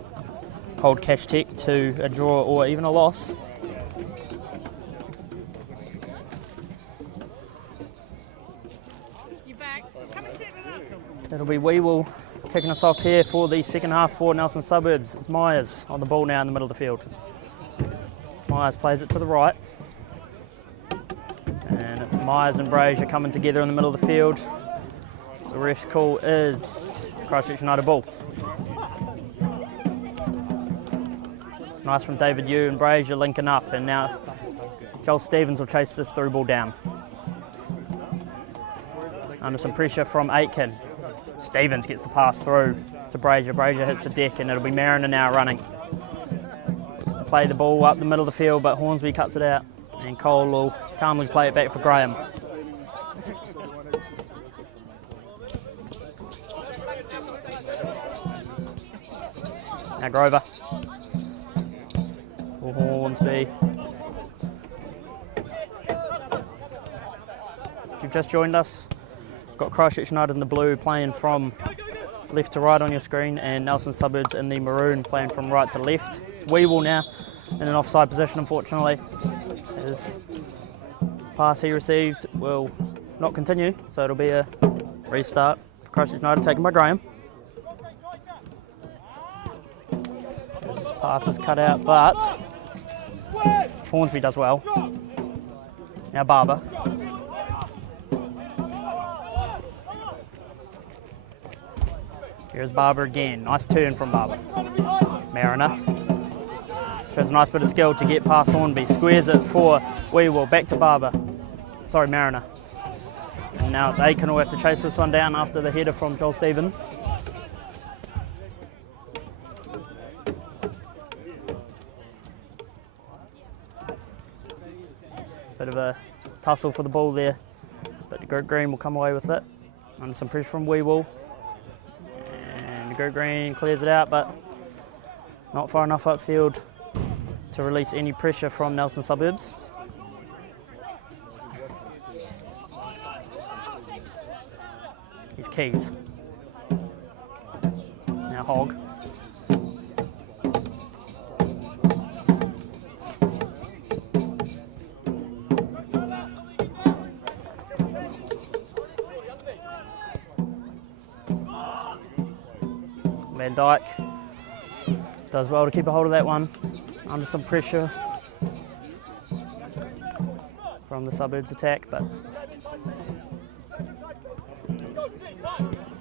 hold Cash Tech to a draw or even a loss. It'll be Weevil kicking us off here for the second half for Nelson Suburbs. It's Myers on the ball now in the middle of the field. Myers plays it to the right. And it's Myers and Brazier coming together in the middle of the field. The ref's call is Christchurch United ball. Nice from David Yu and Brazier linking up, and now Joel Stevens will chase this through ball down. Under some pressure from Aitken. Stevens gets the pass through to Brazier. Brazier hits the deck, and it'll be Mariner now running. Looks to play the ball up the middle of the field, but Hornsby cuts it out, and Cole will calmly play it back for Now Grover. For Hornsby. If you've just joined us, we've got Christchurch United in the blue playing from left to right on your screen, and Nelson Suburbs in the maroon playing from right to left. It's Weevil now in an offside position, unfortunately. His pass he received will not continue, so it'll be a restart. Christchurch United taken by Graham. His pass is cut out, but Hornsby does well. Now Barber. Here's Barber again. Nice turn from Barber. Mariner shows a nice bit of skill to get past Hornby. Squares it for Weevil. Back to Barber. Sorry, Mariner. And now it's Aiken who will have to chase this one down after the header from Joel Stevens. Bit of a tussle for the ball there, but Green will come away with it. Under some pressure from Weevil. And Green clears it out, but not far enough upfield to release any pressure from Nelson Suburbs. He's Keys. Now Hogg. Van Dyke does well to keep a hold of that one, under some pressure from the Suburbs attack, but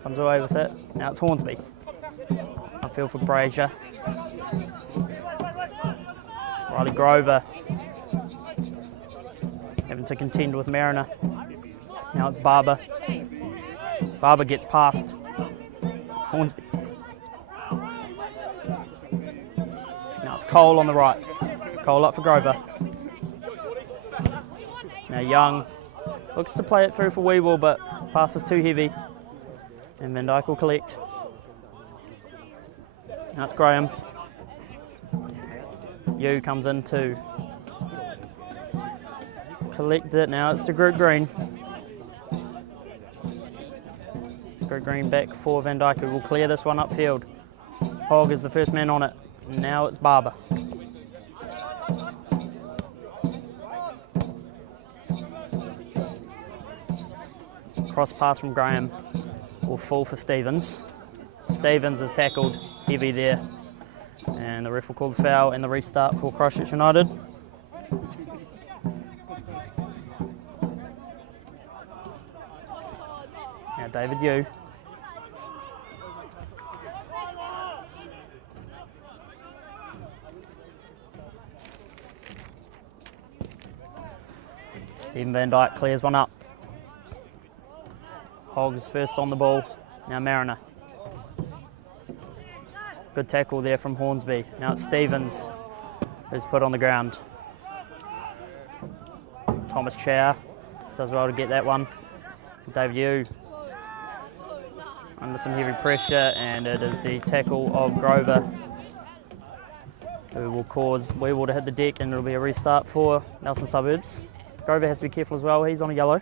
comes away with it. Now it's Hornsby. I feel for Brazier. Riley Grover having to contend with Mariner. Now it's Barber. Barber gets past Hornsby. Now it's Cole on the right. Cole up for Grover. Now Young looks to play it through for Weevil, but pass is too heavy. And Van Dyke will collect. Now it's Graham. Yu comes in to collect it. Now it's to Green. Green back for Van Dyke, who will clear this one upfield. Hogg is the first man on it. Now it's Barber. Cross pass from Graham will fall for Stevens. Stevens is tackled heavy there, and the ref will call the foul and the restart for Christchurch United. Now David Yu. Stephen Van Dyke clears one up. Hogg's first on the ball. Now Mariner. Good tackle there from Hornsby. Now it's Stevens who's put on the ground. Thomas Chow does well to get that one. David Yu under some heavy pressure, and it is the tackle of Grover who will cause Weevil to hit the deck, and it'll be a restart for Nelson Suburbs. Grover has to be careful as well. He's on a yellow.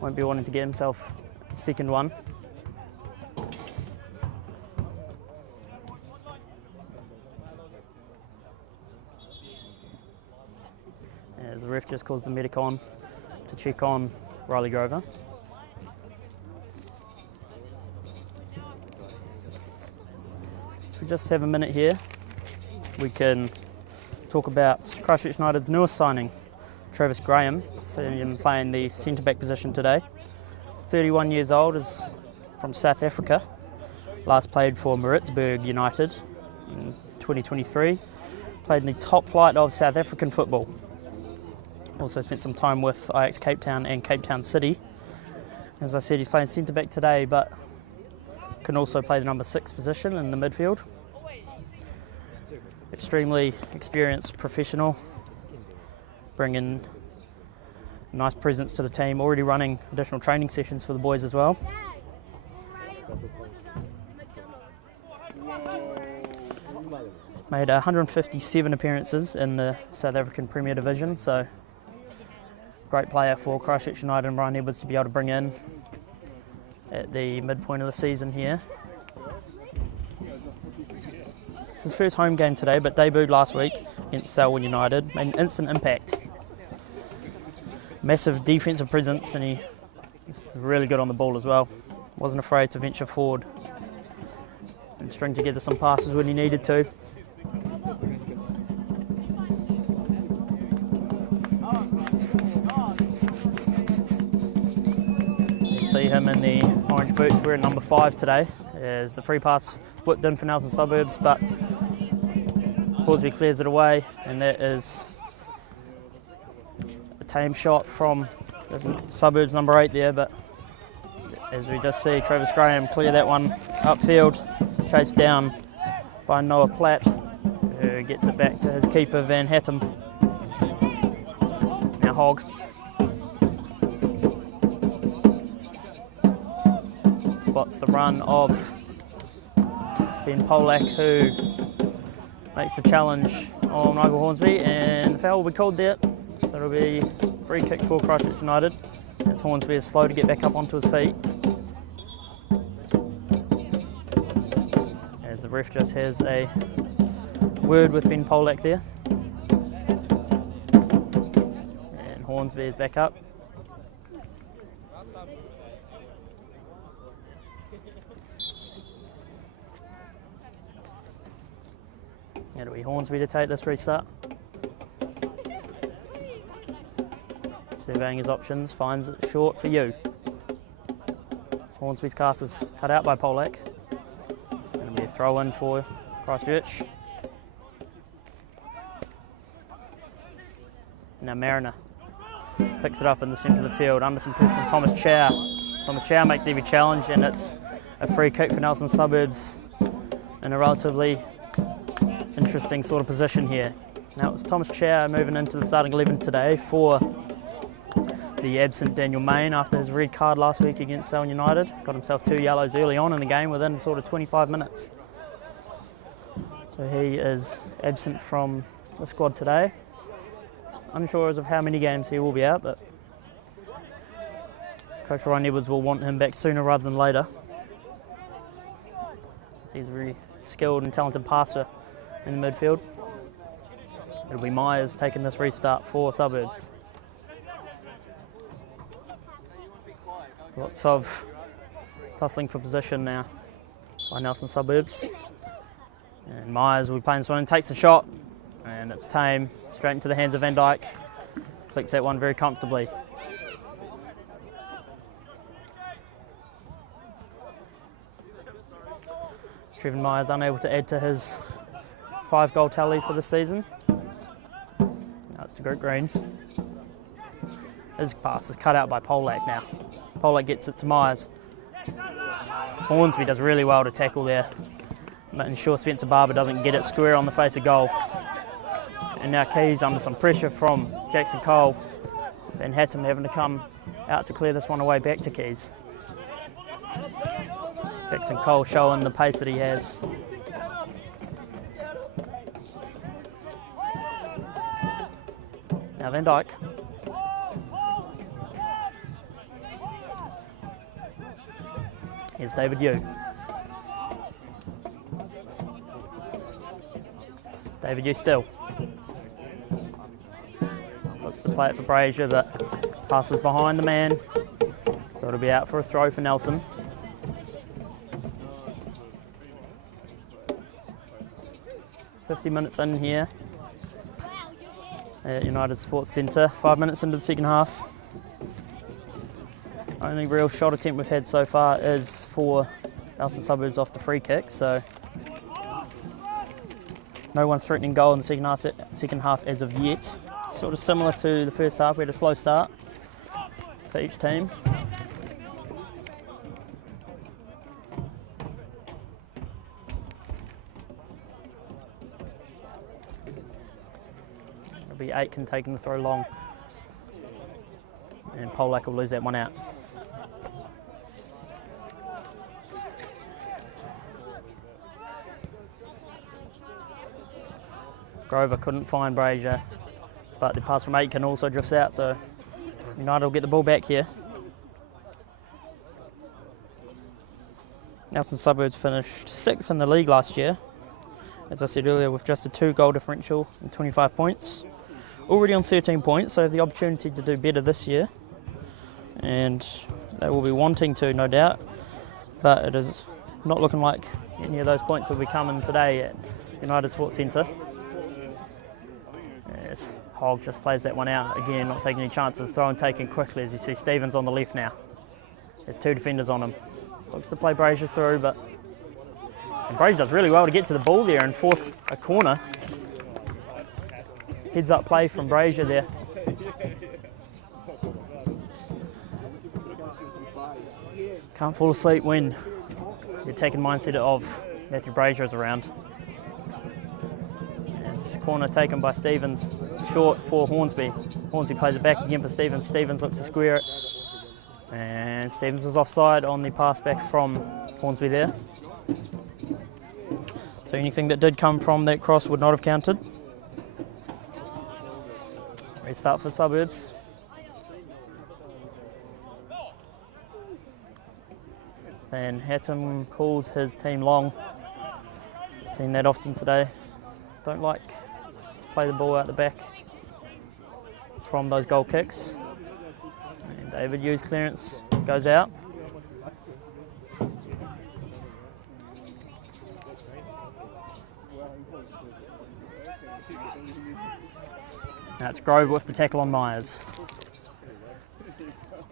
Won't be wanting to get himself a second one. As the ref just calls the medic on to check on Riley Grover. If we just have a minute here, we can talk about Christchurch United's newest signing, Travis Graham. Seeing him playing the centre-back position today. 31 years old, is from South Africa. Last played for Maritzburg United in 2023. Played in the top flight of South African football. Also spent some time with Ajax Cape Town and Cape Town City. As I said, he's playing centre-back today, but can also play the number 6 position in the midfield. Extremely experienced professional, bringing a nice presence to the team, already running additional training sessions for the boys as well. Made 157 appearances in the South African Premier Division, so great player for Christchurch United and Brian Edwards to be able to bring in at the midpoint of the season here. It's his first home game today, but debuted last week against Selwyn United, made an instant impact. Massive defensive presence, and he was really good on the ball as well. Wasn't afraid to venture forward and string together some passes when he needed to. So you see him in the orange boots wearing number 5 today, as the free pass whipped in for Nelson Suburbs, but Horsby clears it away, and that is a tame shot from the Suburbs number 8 there, but as we just see Travis Graham clear that one upfield, chased down by Noah Platt, who gets it back to his keeper Van Hattem. Now Hogg. Spots the run of Ben Polak, who makes the challenge on Michael Hornsby, and the foul will be called there. So it'll be free kick for Christchurch United, as Hornsby is slow to get back up onto his feet. As the ref just has a word with Ben Polak there. And Hornsby is back up. It'll be Hornsby to take this restart. Surveying his options, finds it short for you. Hornsby's cast is cut out by Polak. It'll be a throw in for Christchurch. Now Mariner picks it up in the centre of the field under some pressure from Thomas Chow. Thomas Chow makes every challenge, and it's a free kick for Nelson Suburbs in a relatively interesting sort of position here. Now it's Thomas Chow moving into the starting 11 today for the absent Daniel Main after his red card last week against Selwyn United. Got himself 2 yellows early on in the game within sort of 25 minutes. So he is absent from the squad today. Unsure as of how many games he will be out, but Coach Ryan Edwards will want him back sooner rather than later. He's a very skilled and talented passer in the midfield. It'll be Myers taking this restart for Suburbs. Lots of tussling for position now by Nelson Suburbs. And Myers will be playing this one and takes a shot, and it's tame, straight into the hands of Van Dyke. Clicks that one very comfortably. Trevin Myers unable to add to his 5-goal tally for the season. Now it's to Greg Green. His pass is cut out by Polak now. Polak gets it to Myers. Hornsby does really well to tackle there, but ensure Spencer Barber doesn't get it square on the face of goal. And now Keys under some pressure from Jackson Cole. Van Hattem having to come out to clear this one away back to Keys. Jackson Cole showing the pace that he has. Now Van Dyke. Here's David Yu. David Yu still. Looks to play it for Brazier, but passes behind the man. So it'll be out for a throw for Nelson. "50 minutes in here at United Sports Centre. 5 minutes into the second half. Only real shot attempt we've had so far is for Nelson Suburbs off the free kick, so no one threatening goal in the second half as of yet. Sort of similar to the first half, we had a slow start for each team. It'll be Aitken taking the throw long, and Polak will lose that one out. Grover couldn't find Brazier, but the pass from Aitken also drifts out, so United will get the ball back here. Nelson Suburbs finished 6th in the league last year, as I said earlier, with just a 2-goal differential and 25 points. Already on 13 points, so have the opportunity to do better this year, and they will be wanting to, no doubt, but it is not looking like any of those points will be coming today at United Sports Centre. Yes, Hogg just plays that one out again, not taking any chances, throw and taken quickly as you see Stevens on the left now. There's 2 defenders on him. Looks to play Brazier through, but Brazier does really well to get to the ball there and force a corner. Heads up play from Brazier there. Can't fall asleep when the attacking mindset of Matthew Brazier is around. As corner taken by Stevens, short for Hornsby. Hornsby plays it back again for Stevens. Stevens looks to square it. And Stevens was offside on the pass back from Hornsby there. So anything that did come from that cross would not have counted. Restart for Suburbs. And Hatton calls his team long. Seen that often today. Don't like to play the ball out the back from those goal kicks. And David Yu's clearance goes out. Now it's Grove with the tackle on Myers.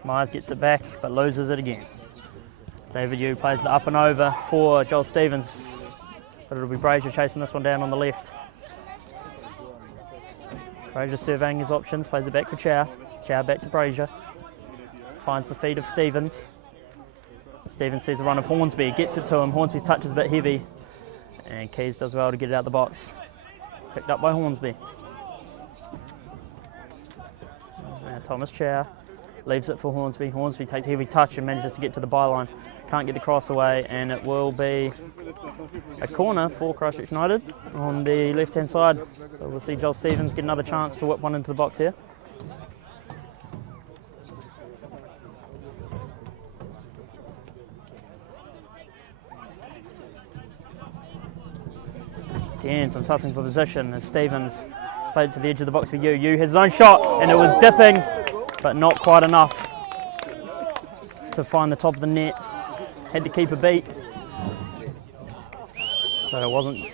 Myers gets it back but loses it again. David Yu plays the up and over for Joel Stevens, but it'll be Brazier chasing this one down on the left. Brazier surveying his options, plays it back for Chow. Chow back to Brazier. Finds the feet of Stevens. Stevens sees the run of Hornsby, gets it to him. Hornsby's touch is a bit heavy, and Keys does well to get it out the box. Picked up by Hornsby. Now Thomas Chow leaves it for Hornsby. Hornsby takes a heavy touch and manages to get to the byline. Can't get the cross away, and it will be a corner for Christchurch United on the left-hand side. So we'll see Joel Stevens get another chance to whip one into the box here. Again, some tussling for position as Stevens played to the edge of the box for Yu. Yu has his own shot, and it was dipping, but not quite enough to find the top of the net. Had to keep a beat, but it wasn't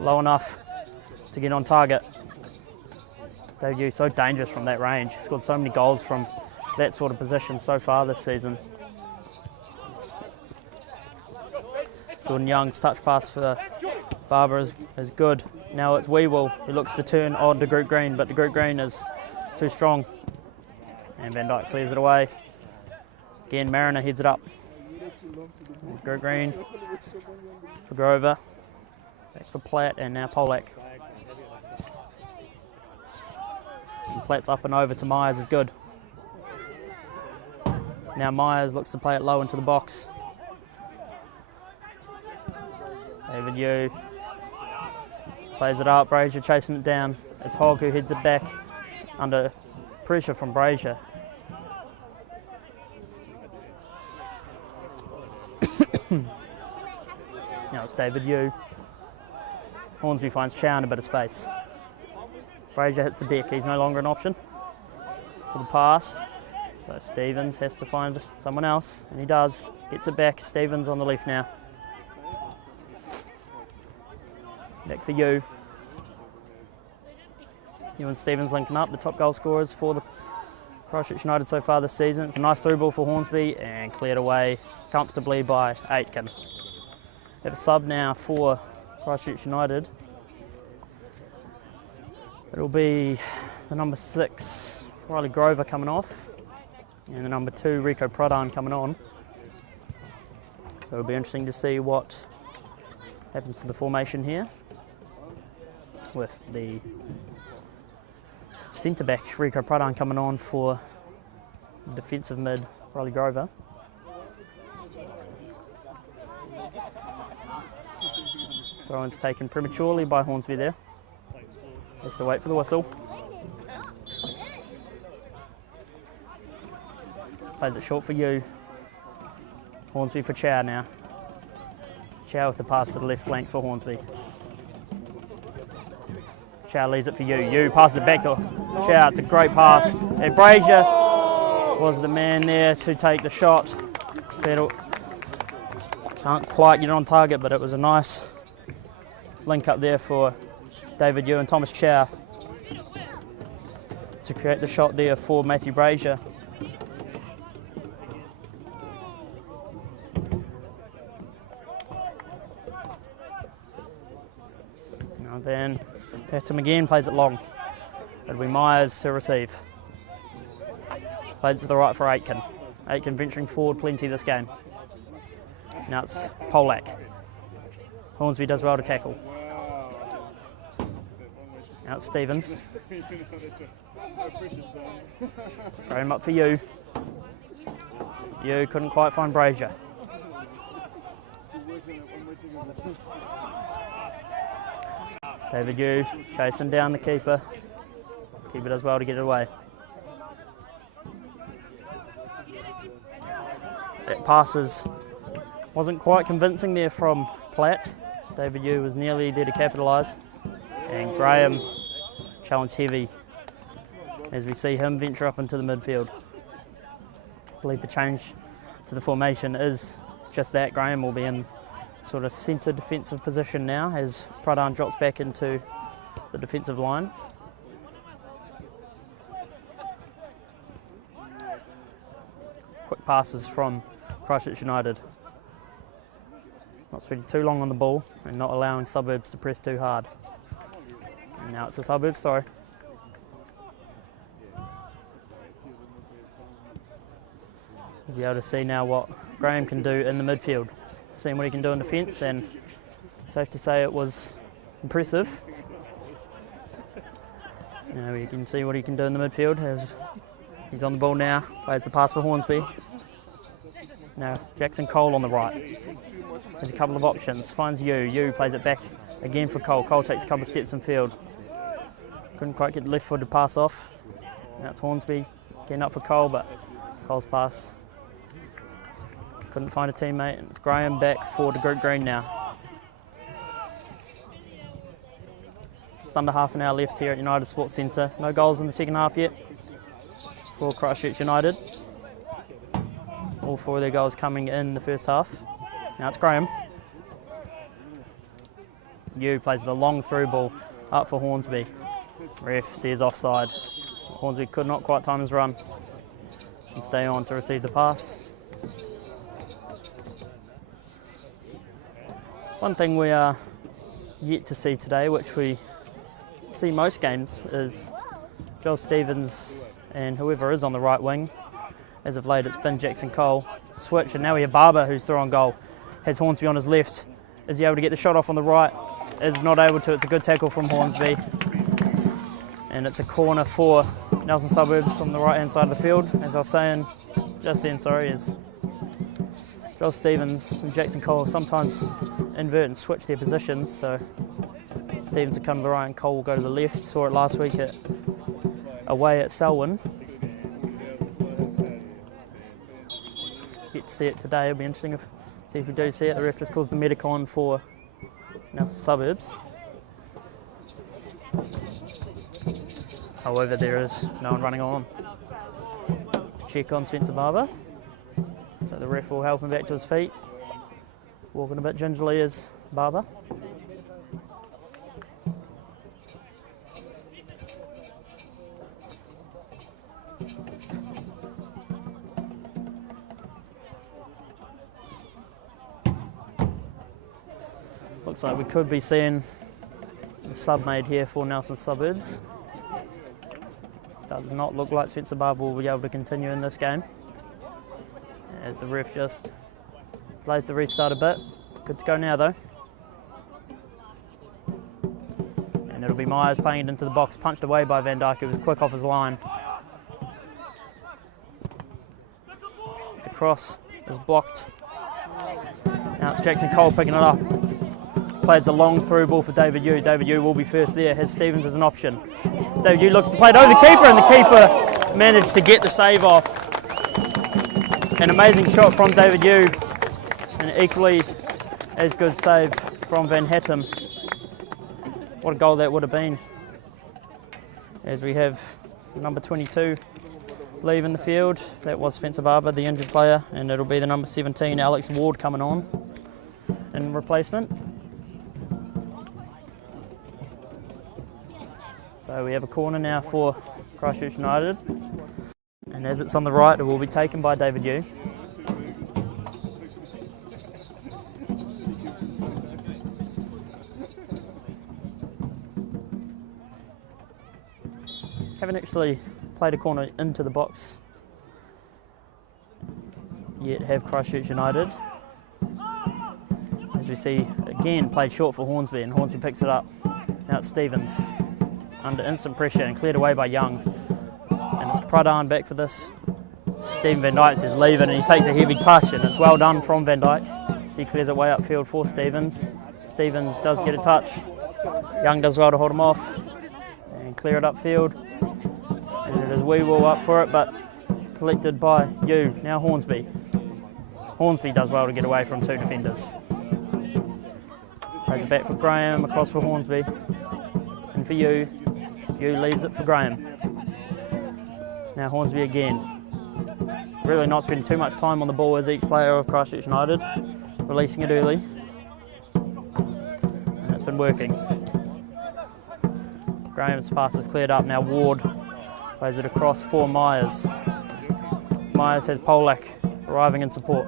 low enough to get on target. David Yu so dangerous from that range. Scored so many goals from that sort of position so far this season. Jordan Young's touch pass for Barber is good. Now it's Weewell who looks to turn on to Groot Green, but the Groot Green is too strong. And Van Dyke clears it away. Again, Mariner heads it up. Groot Green for Grover. Back for Platt, and now Polak. And Platt's up and over to Myers is good. Now Myers looks to play it low into the box. David Yu plays it up, Brazier chasing it down. It's Hogg who heads it back under pressure from Brazier. Now it's David Yu. Hornsby finds Chow in a bit of space. Brazier hits the deck, he's no longer an option for the pass. So Stevens has to find someone else, and he does. Gets it back, Stevens on the left now. Back for Yu. Yu and Stevens linking up, the top goal scorers for the Christchurch United so far this season. It's a nice through ball for Hornsby and cleared away comfortably by Aitken. We have a sub now for Christchurch United. It'll be the number 6, Riley Grover, coming off, and the number 2, Rico Pradhan, coming on. So it'll be interesting to see what happens to the formation here, with the centre-back Rico Pradhan coming on for defensive mid Riley Grover. Throw-in's taken prematurely by Hornsby there. Has to wait for the whistle. Plays it short for you. Hornsby for Chow now. Chow with the pass to the left flank for Hornsby. Chow leaves it for you. You passes it back to Chow. It's a great pass. And Brazier was the man there to take the shot. Can't quite get it on target, but it was a nice link up there for David Yu and Thomas Chow to create the shot there for Matthew Brazier. Now then, Patton again plays it long. It'll be Myers to receive. Plays to the right for Aitken. Aitken venturing forward plenty this game. Now it's Polak. Hornsby does well to tackle. Now it's Stevens. Throw him up for you. You couldn't quite find Brazier. David Yu chasing down the keeper. Keeper does well to get it away. That passes wasn't quite convincing there from Platt. David Yu was nearly there to capitalise. And Graham challenged heavy as we see him venture up into the midfield. I believe the change to the formation is just that. Graham will be in sort of centre defensive position now as Pradhan drops back into the defensive line. Quick passes from Christchurch United. Not spending too long on the ball and not allowing Suburbs to press too hard. And now it's a Suburbs throw. We'll be able to see now what Graham can do in the midfield. Seeing what he can do in defence, and safe to say it was impressive. Now we can see what he can do in the midfield as he's on the ball now, plays the pass for Hornsby. Now Jackson Cole on the right. There's a couple of options, finds Yu plays it back again for Cole. Cole takes a couple of steps in field. Couldn't quite get the left foot to pass off. Now it's Hornsby getting up for Cole, but Cole's pass couldn't find a teammate. It's Graham back forward to group green now. Just under half an hour left here at United Sports Centre. No goals in the second half yet for Christchurch United. All four of their goals coming in the first half. Now it's Graham. Yu plays the long through ball up for Hornsby. Ref says offside. Hornsby could not quite time his run and stay on to receive the pass. One thing we are yet to see today, which we see most games, is Joel Stevens and whoever is on the right wing. As of late it's been Jackson Cole. Switch, and now we have Barber who's through on goal. Has Hornsby on his left. Is he able to get the shot off on the right? Is not able to. It's a good tackle from Hornsby. And it's a corner for Nelson Suburbs on the right hand side of the field. As I was saying just then, is Joel Stevens and Jackson Cole sometimes invert and switch their positions, so Stevens will come to the right and Cole will go to the left. Saw it last week away at Selwyn. Yet to see it today. It'll be interesting see if we do see it. The ref just calls the Medicon for Nelson Suburbs. However, there is no one running on. Check on Spencer Barber. So the ref will help him back to his feet. Walking a bit gingerly is Barber. Looks like we could be seeing the sub made here for Nelson Suburbs. Does not look like Spencer Barber will be able to continue in this game, as the ref just plays the restart a bit. Good to go now though. And it'll be Myers playing it into the box, punched away by Van Dyke, who was quick off his line. The cross is blocked. Now it's Jackson Cole picking it up. Plays a long through ball for David Yu. David Yu will be first there, has Stevens as an option. David Yu looks to play it over the keeper, and the keeper managed to get the save off. An amazing shot from David Yu, and equally as good save from Van Hattem. What a goal that would have been. As we have number 22 leaving the field. That was Spencer Barber, the injured player, and it'll be the number 17, Alex Ward, coming on in replacement. So we have a corner now for Christchurch United, and as it's on the right, it will be taken by David Yu. Haven't actually played a corner into the box yet, have Christchurch United. As we see, again, played short for Hornsby, and Hornsby picks it up. Now it's Stevens, under instant pressure and cleared away by Young. And it's Pradhan back for this. Stephen Van Dyke says leave it, and he takes a heavy touch, and it's well done from Van Dyke. So he clears it way upfield for Stevens. Stevens does get a touch. Young does well to hold him off and clear it upfield. And it is Weewell up for it, but collected by Yu. Now Hornsby. Hornsby does well to get away from two defenders. Plays it back for Graham, across for Hornsby. And for Yu. Yu leaves it for Graham. Now Hornsby again. Really not spending too much time on the ball as each player of Christchurch United. Releasing it early. And it's been working. Graham's pass is cleared up. Now Ward plays it across for Myers. Myers has Polak arriving in support.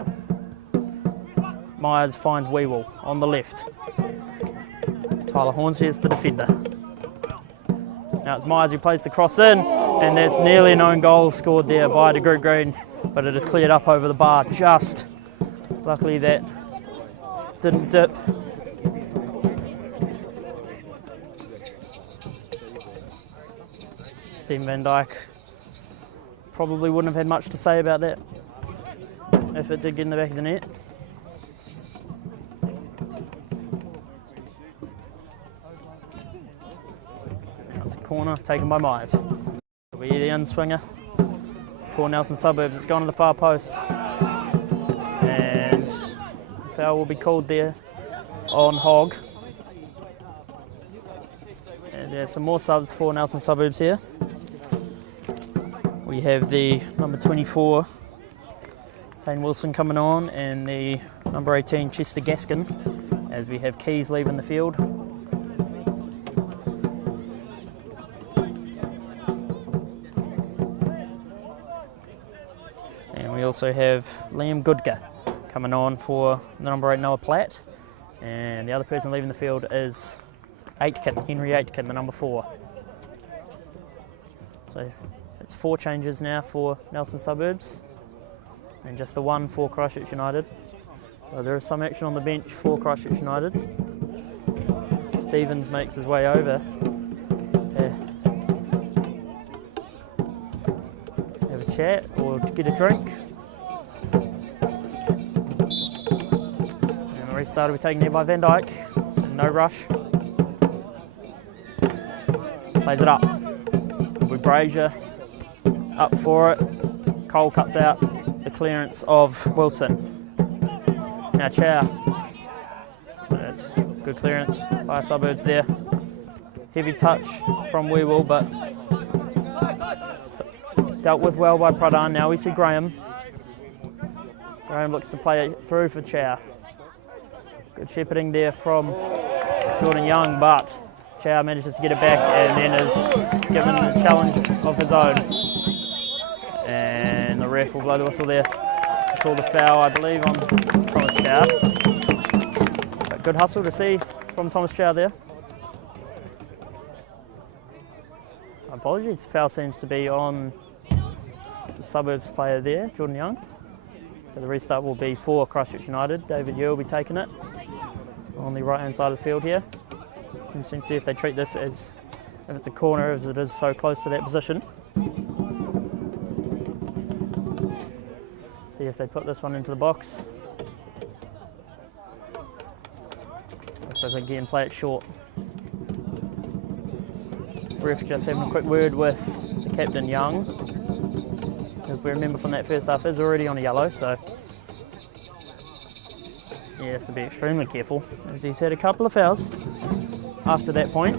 Myers finds Weewell on the left. Tyler Hornsby is the defender. Now it's Myers who plays the cross in, and there's nearly an own goal scored there by De Groot Green, but it is cleared up over the bar just. Luckily that didn't dip. Stephen Van Dyke probably wouldn't have had much to say about that if it did get in the back of the net. Now it's a corner taken by Myers. It'll be the in-swinger for Nelson Suburbs. It's gone to the far post, and the foul will be called there on Hogg. And they have some more subs for Nelson Suburbs here. We have the number 24, Tane Wilson, coming on, and the number 18, Chester Gaskin, as we have Keys leaving the field. And we also have Liam Goodger coming on for the number 8, Noah Platt, and the other person leaving the field is Aitken, Henry Aitken, the number 4. So it's 4 changes now for Nelson Suburbs, and just the 1 for Christchurch United. Well, there is some action on the bench for Christchurch United. Stevens makes his way over to have a chat or to get a drink. And the restart will be taken there by Van Dyke. No rush. Plays it up with Brazier. Up for it. Cole cuts out the clearance of Wilson. Now Chow. That's good clearance by Suburbs there. Heavy touch from Weewell, but dealt with well by Pradhan. Now we see Graham. Graham looks to play it through for Chow. Good shepherding there from Jordan Young, but Chow manages to get it back and then is given a challenge of his own. And the ref will blow the whistle there to call the foul, I believe, on Thomas Chow. But good hustle to see from Thomas Chow there. Apologies, foul seems to be on the Suburbs player there, Jordan Young. So the restart will be for Christchurch United. David Yu will be taking it on the right hand side of the field here. And see if they treat this as if it's a corner, as it is so close to that position. See if they put this one into the box. So again, play it short. Ref just having a quick word with the captain, Young. As we remember from that first half, is already on a yellow, so he has to be extremely careful as he's had a couple of fouls after that point.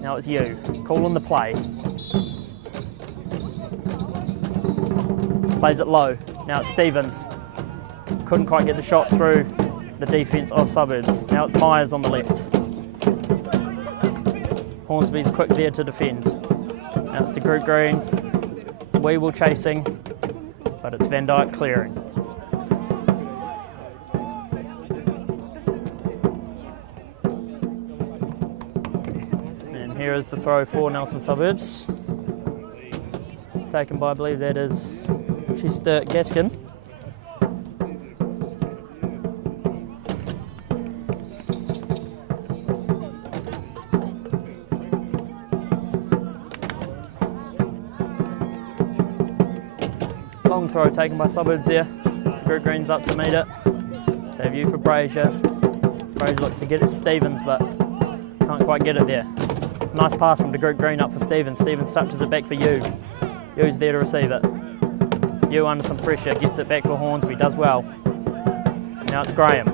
Now it's you, calling the play. Plays it low, now it's Stevens. Couldn't quite get the shot through the defence of Suburbs. Now it's Myers on the left. Hornsby's quick there to defend. Now it's to Group Green. Weevil chasing, but it's Van Dyke clearing. And here is the throw for Nelson Suburbs. Taken by, I believe that is Chester Gaskin. Long throw taken by Suburbs there. Group Green's up to meet it. Debut for Brazier. Brazier looks to get it to Stevens, but can't quite get it there. Nice pass from the Group Green up for Stevens. Stevens touches it back for Yu. Yu's there to receive it. Yu under some pressure, gets it back for Hornsby, does well. Now it's Graham.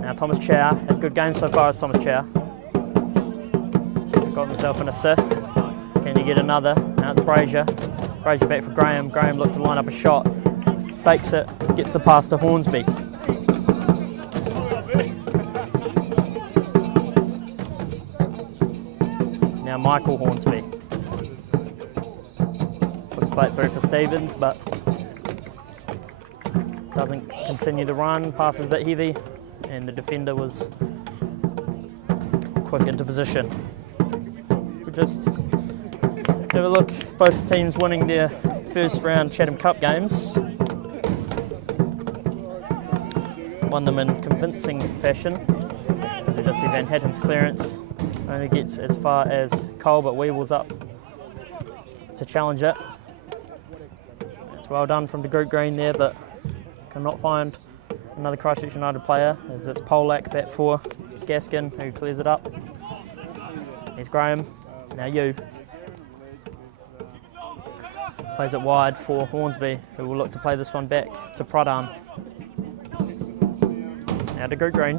Now Thomas Chow, had a good game so far as Thomas Chow. Got himself an assist. Can he get another? Now it's Brazier. Brazier back for Graham. Graham looked to line up a shot. Fakes it, gets the pass to Hornsby. Now Michael Hornsby. Puts the plate through for Stevens, but doesn't continue the run. Pass is a bit heavy, and the defender was quick into position. We just have a look, both teams winning their first round Chatham Cup games. Won them in convincing fashion. You just see Van Hattem's clearance only gets as far as Cole, but Weevil's up to challenge it. It's well done from the Group Green there, but cannot find another Christchurch United player, as it's Polak back for Gaskin, who clears it up. Here's Graham, now you. Plays it wide for Hornsby, who will look to play this one back to Pradhan. Now to Group Green.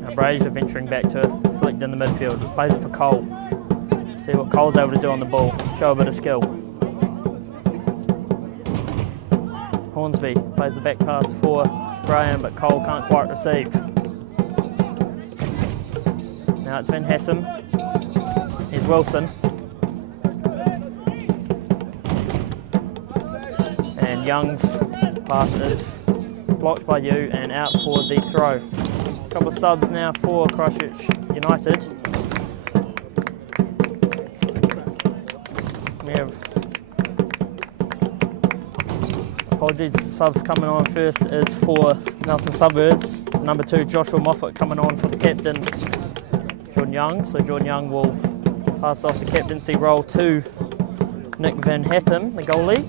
Now Brazier venturing back to collect in the midfield. Plays it for Cole. See what Cole's able to do on the ball. Show a bit of skill. Hornsby plays the back pass for Graham, but Cole can't quite receive. Now it's Van Hattem. Here's Wilson. And Young's pass is blocked by Yu and out for the throw. A couple of subs now for Christchurch United. We have, apologies, the sub coming on first is for Nelson Suburbs. Number 2, Joshua Moffat, coming on for the captain, Jordan Young. So Jordan Young will pass off the captaincy role to Nick Van Hattem, the goalie.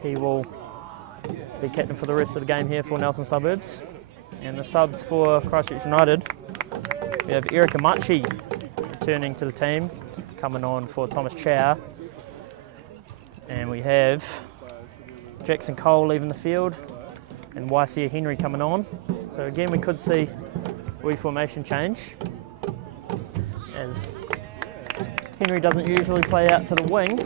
He will be captain for the rest of the game here for Nelson Suburbs. And the subs for Christchurch United, we have Erica Machi returning to the team, coming on for Thomas Chow. And we have Jackson Cole leaving the field and Waisia Henry coming on. So again, we could see a wee formation change, as Henry doesn't usually play out to the wing.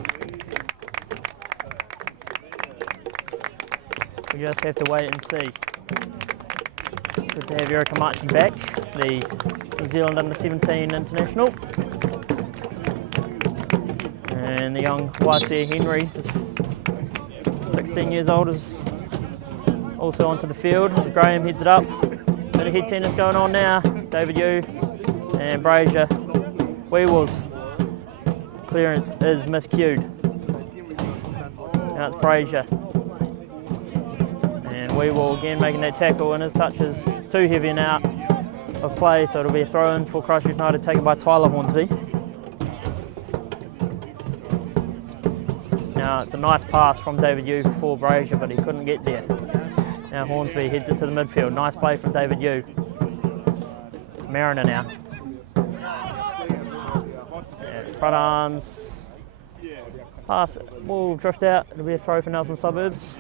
We just have to wait and see. Good to have Erica Machi back, the New Zealand under-17 international. And the young Waisia Henry, 16 years old, is also onto the field as Graham heads it up. Bit of head tennis going on now. David Yu and Brazier. Weevils. Clearance is miscued. Now it's Brazier. And Weevil again making that tackle, and his touch is too heavy and out. of play, so it'll be a throw-in for Christchurch United, taken by Tyler Hornsby. Now it's a nice pass from David Yu for Brazier, but he couldn't get there. Now Hornsby heads it to the midfield. Nice play from David Yu. It's Mariner now. Pradhan's pass will drift out. It'll be a throw for Nelson Suburbs.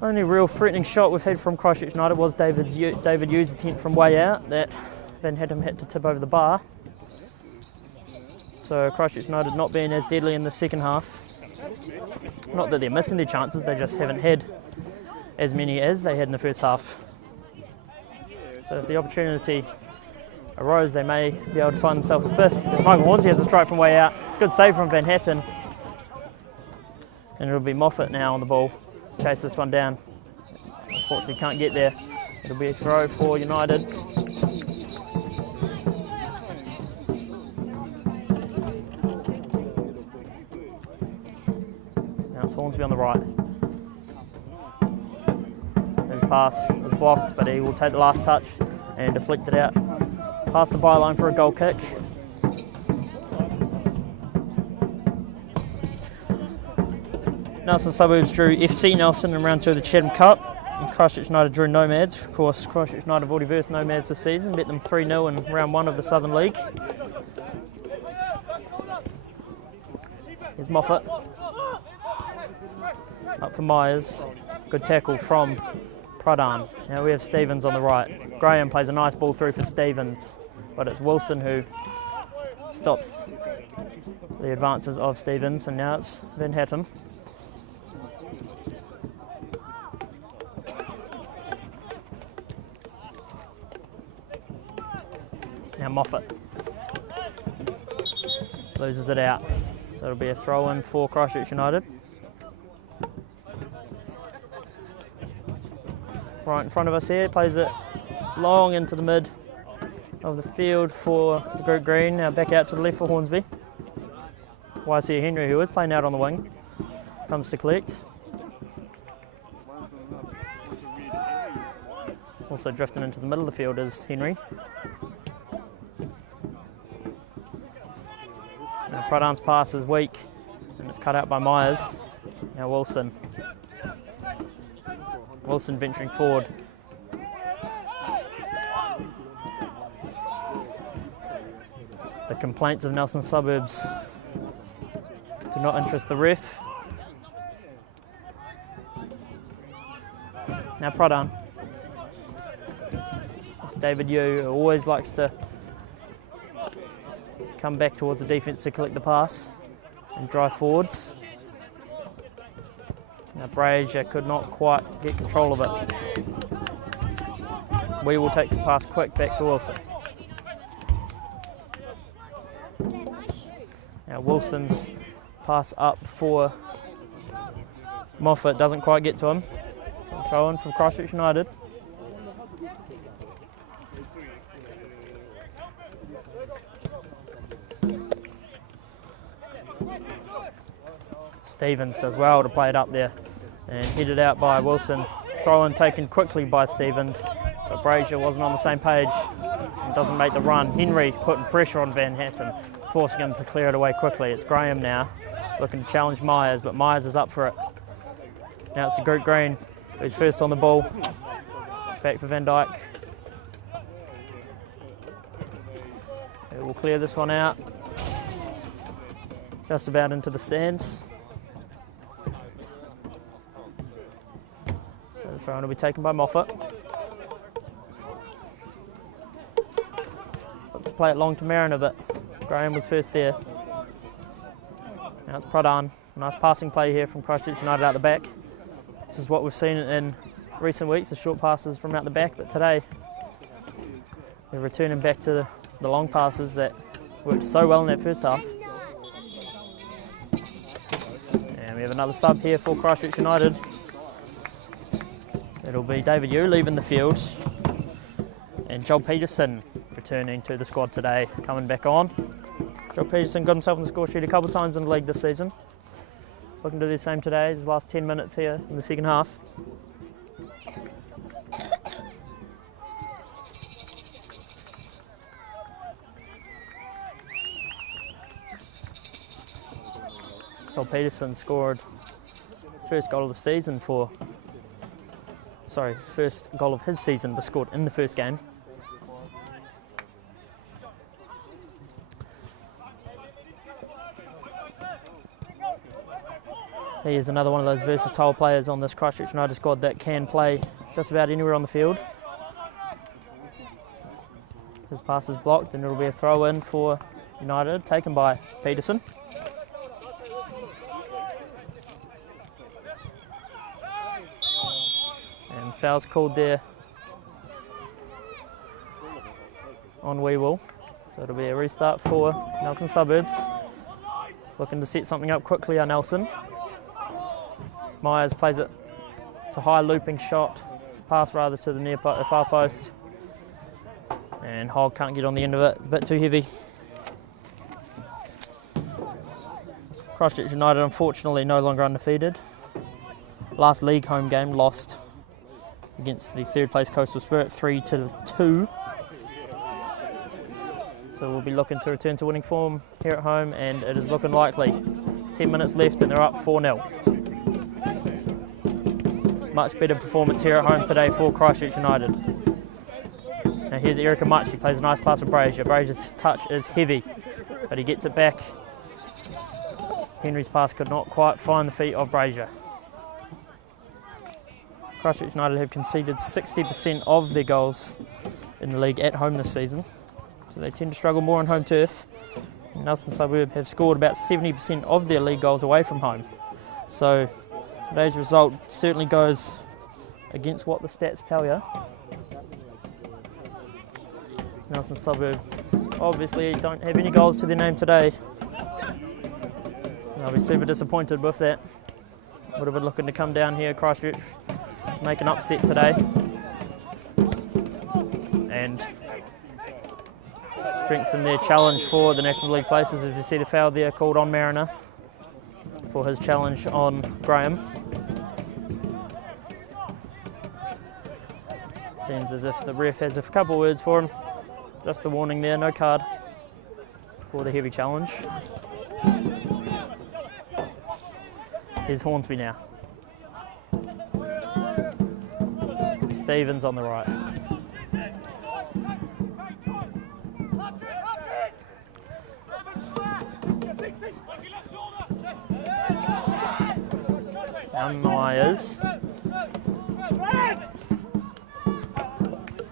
Only real threatening shot we've had from Christchurch United was David Yu's attempt from way out that Van Hattem had to tip over the bar. So Christchurch United not being as deadly in the second half. Not that they're missing their chances, they just haven't had as many as they had in the first half. So if the opportunity arose, they may be able to find themselves a fifth. Michael Hornsby has a strike from way out. It's a good save from Van Hattem. And it'll be Moffat now on the ball. Chase this one down. Unfortunately can't get there. It'll be a throw for United. Now it's Hornsby on the right. His pass was blocked, but he will take the last touch and deflect it out past the byline for a goal kick. Nelson Suburbs drew FC Nelson in round 2 of the Chatham Cup. And Christchurch United drew Nomads. Of course, Christchurch United have already versed Nomads this season, bet them 3-0 in round 1 of the Southern League. Here's Moffat. Up for Myers. Good tackle from Pradhan. Now we have Stevens on the right. Graham plays a nice ball through for Stevens, but it's Wilson who stops the advances of Stevens, and now it's Van Hattem. Now Moffat loses it out, so it'll be a throw-in for Christchurch United. Right in front of us here, plays it long into the mid of the field for the group green. Now back out to the left for Hornsby. YC Henry, who is playing out on the wing, comes to collect. Also drifting into the middle of the field is Henry. Now Pradhan's pass is weak and it's cut out by Myers. Now Wilson venturing forward. The complaints of Nelson Suburbs do not interest the ref. Now Pradhan. It's David Yu, who always likes to come back towards the defence to collect the pass and drive forwards. Now Brazier could not quite get control of it. We will take the pass quick back to Wilson. Now Wilson's pass up for Moffat doesn't quite get to him. Throw in from Christchurch United. Stevens does well to play it up there and headed out by Wilson. Throw in taken quickly by Stevens, but Brazier wasn't on the same page and doesn't make the run. Henry putting pressure on Van Hattem, forcing him to clear it away quickly. It's Graham now looking to challenge Myers, but Myers is up for it. Now it's the group green who's first on the ball. Back for Van Dyke. We'll clear this one out. Just about into the stands. So the throw in will be taken by Moffat. Look to play it long to Mariner, but Graham was first there. Now it's Pradhan. Nice passing play here from Christchurch United out the back. This is what we've seen in recent weeks, the short passes from out the back, but today they're returning back to the long passes that worked so well in that first half. And we have another sub here for Christchurch United. It'll be David Yu leaving the field, and Joel Peterson returning to the squad today, coming back on. Joel Peterson got himself on the score sheet a couple of times in the league this season. Looking to do the same today, his last 10 minutes here in the second half. Joel Peterson scored first goal of the season first goal of his season was scored in the first game. He is another one of those versatile players on this Christchurch United squad that can play just about anywhere on the field. His pass is blocked and it'll be a throw in for United, taken by Peterson. And foul's called there on Weewell. So it'll be a restart for Nelson Suburbs. Looking to set something up quickly are Nelson. Myers plays it. It's a high looping shot, pass rather to the far post. And Hogg can't get on the end of it, it's a bit too heavy. Christchurch United unfortunately no longer undefeated. Last league home game lost against the third place Coastal Spirit 3-2. So we'll be looking to return to winning form here at home, and it is looking likely. 10 minutes left and they're up 4-0. Much better performance here at home today for Christchurch United. Now here's Erica Much, he plays a nice pass with Brazier. Brazier's touch is heavy, but he gets it back. Henry's pass could not quite find the feet of Brazier. Christchurch United have conceded 60% of their goals in the league at home this season, so they tend to struggle more on home turf. Nelson Suburb have scored about 70% of their league goals away from home. So today's result certainly goes against what the stats tell you. Nelson Suburbs obviously don't have any goals to their name today. I'll be super disappointed with that. Would have been looking to come down here, Christchurch, to make an upset today and strengthen their challenge for the National League places. As you see the foul there called on Mariner for his challenge on Graham. Seems as if the ref has a couple of words for him. Just the warning there, no card for the heavy challenge. Here's Hornsby now. Stevens on the right. Now Myers.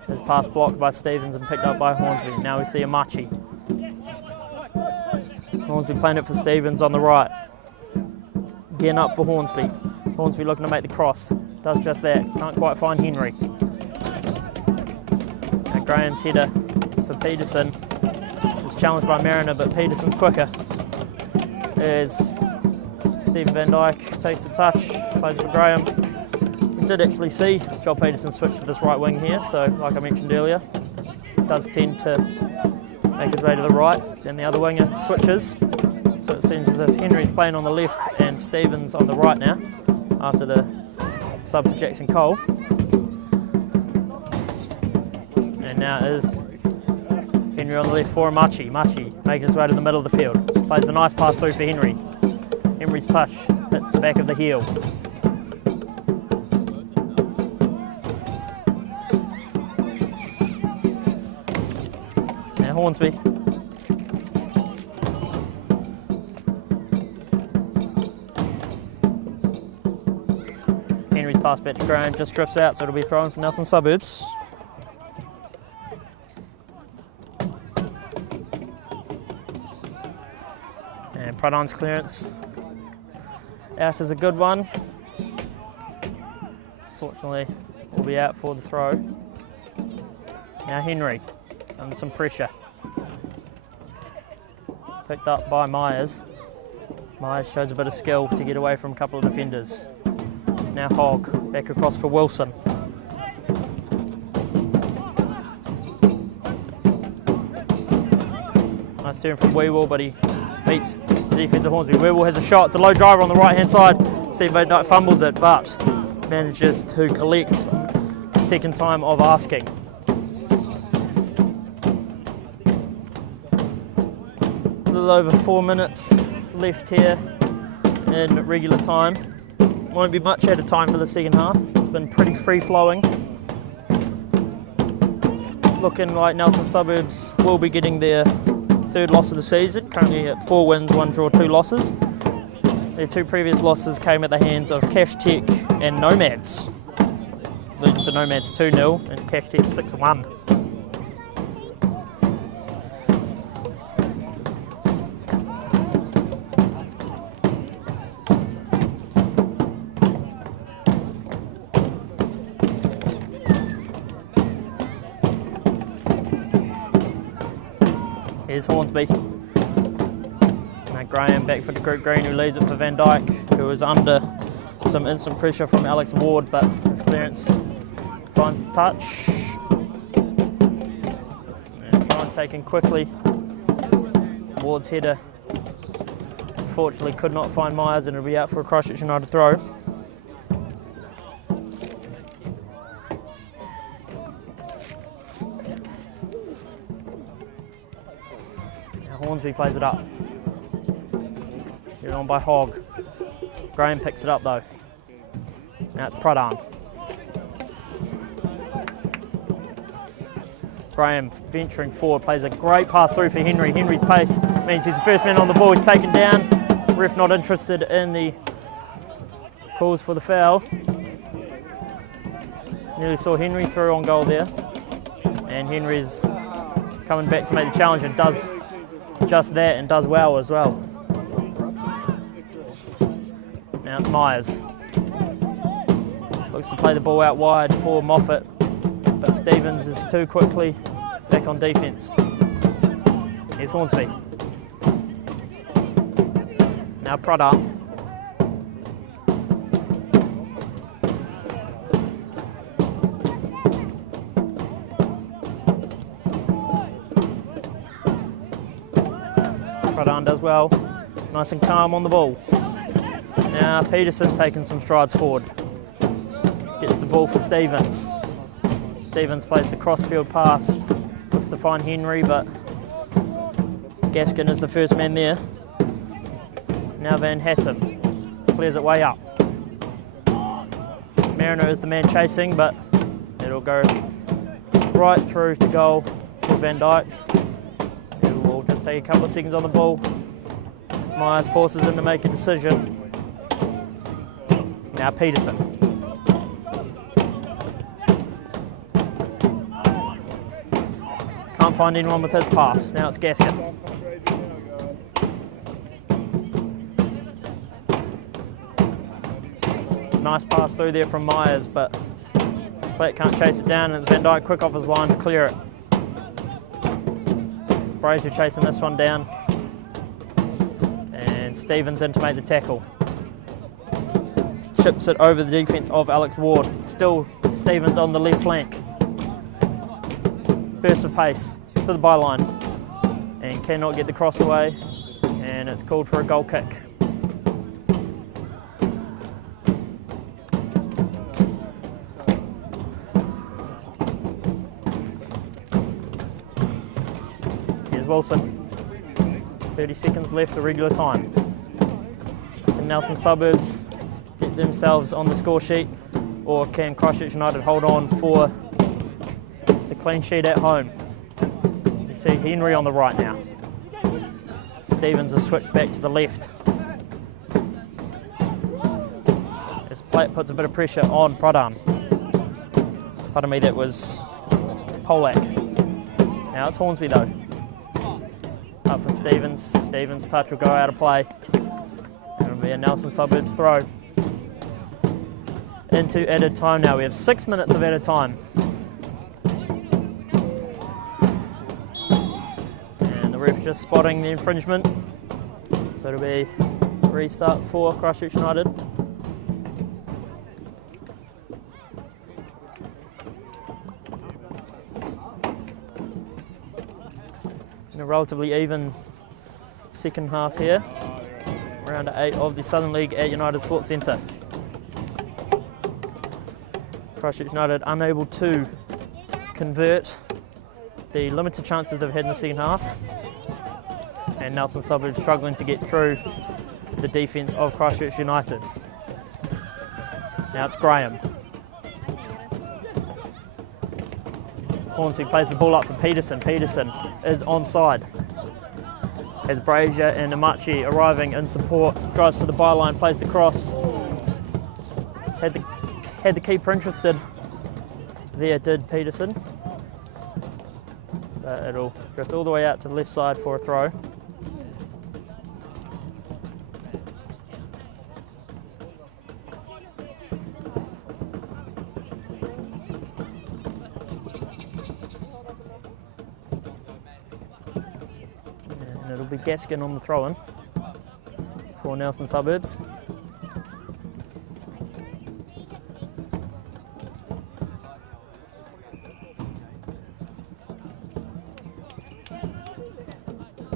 His pass blocked by Stevens and picked up by Hornsby. Now we see Amachi. Hornsby playing it for Stevens on the right. Again up for Hornsby. Hornsby looking to make the cross. Does just that. Can't quite find Henry. Now Graham's header for Peterson is challenged by Mariner, but Peterson's quicker. There's Stephen Van Dyke, takes the touch, plays for Graham. We did actually see Joel Peterson switch to this right wing here, so like I mentioned earlier, does tend to make his way to the right, then the other winger switches. So it seems as if Henry's playing on the left and Stevens on the right now, after the sub for Jackson Cole. And now is Henry on the left for Machi. Machi making his way to the middle of the field. Plays a nice pass through for Henry. Henry's touch hits the back of the heel. Now Hornsby. Henry's pass back to Graham just trips out, so it'll be thrown for Nelson Suburbs. And Pradhan's clearance out is a good one. Fortunately, will be out for the throw. Now Henry, under some pressure. Picked up by Myers. Myers shows a bit of skill to get away from a couple of defenders. Now Hogg, back across for Wilson. Nice turn from Weewell, but he beats the defence of Hornsby. Weewell has a shot, it's a low driver on the right hand side. Steve Van Dyke fumbles it, but manages to collect the second time of asking. A little over 4 minutes left here in regular time. Won't be much at a time for the second half. It's been pretty free-flowing. Looking like Nelson Suburbs will be getting their third loss of the season, currently at 4 wins, 1 draw, 2 losses. Their 2 previous losses came at the hands of Cash Tech and Nomads, leading to Nomads 2-0 and Cash Tech 6-1. Here's Hornsby. Now Graham back for the group green, who leaves it for Van Dyke, who is under some instant pressure from Alex Ward, but his clearance finds the touch. And try and taken quickly. Ward's header unfortunately could not find Myers, and it'll be out for a Christchurch United throw. Hornsby plays it up. Get on by Hogg. Graham picks it up though. Now it's Pradhan. Graham venturing forward, plays a great pass through for Henry. Henry's pace means he's the first man on the ball. He's taken down. Ref not interested in the calls for the foul. Nearly saw Henry through on goal there. And Henry's coming back to make the challenge and does just that, and does well as well. Now it's Myers. Looks to play the ball out wide for Moffat, but Stevens is too quickly back on defence. Here's Hornsby. Now Pradhan. Pradhan does well, nice and calm on the ball. Now Peterson taking some strides forward. Gets the ball for Stevens. Stevens plays the crossfield pass. Looks to find Henry, but Gaskin is the first man there. Now Van Hattem clears it way up. Mariner is the man chasing, but it'll go right through to goal for Van Dyke. Will just take a couple of seconds on the ball. Myers forces him to make a decision. Now Peterson. Can't find anyone with his pass. Now it's Gaskin. Nice pass through there from Myers, but Platt can't chase it down, and it's Van Dyke quick off his line to clear it. Brazier chasing this one down, and Stevens in to make the tackle. Chips it over the defence of Alex Ward. Still Stevens on the left flank. Burst of pace to the byline, and cannot get the cross away, and it's called for a goal kick. Wilson. 30 seconds left of regular time. Can Nelson Suburbs get themselves on the score sheet, or can Christchurch United hold on for the clean sheet at home? You see Henry on the right now. Stevens has switched back to the left. As Platt puts a bit of pressure on Pradhan. Pardon me, that was Polak. Now it's Hornsby though. Up for Stevens. Stevens' touch will go out of play. It'll be a Nelson Suburbs throw. Into added time now. We have 6 minutes of added time. And the ref just spotting the infringement. So it'll be a restart for Christchurch United. A relatively even second half here. Round 8 of the Southern League at United Sports Centre. Christchurch United unable to convert the limited chances they've had in the second half, and Nelson Suburbs struggling to get through the defence of Christchurch United. Now it's Graham. Hornsby plays the ball up for Peterson. Peterson is onside. As Brazier and Amachi arriving in support, drives to the byline, plays the cross. Had the keeper interested. There did Peterson. But it'll drift all the way out to the left side for a throw. And it'll be Gaskin on the throw-in for Nelson Suburbs.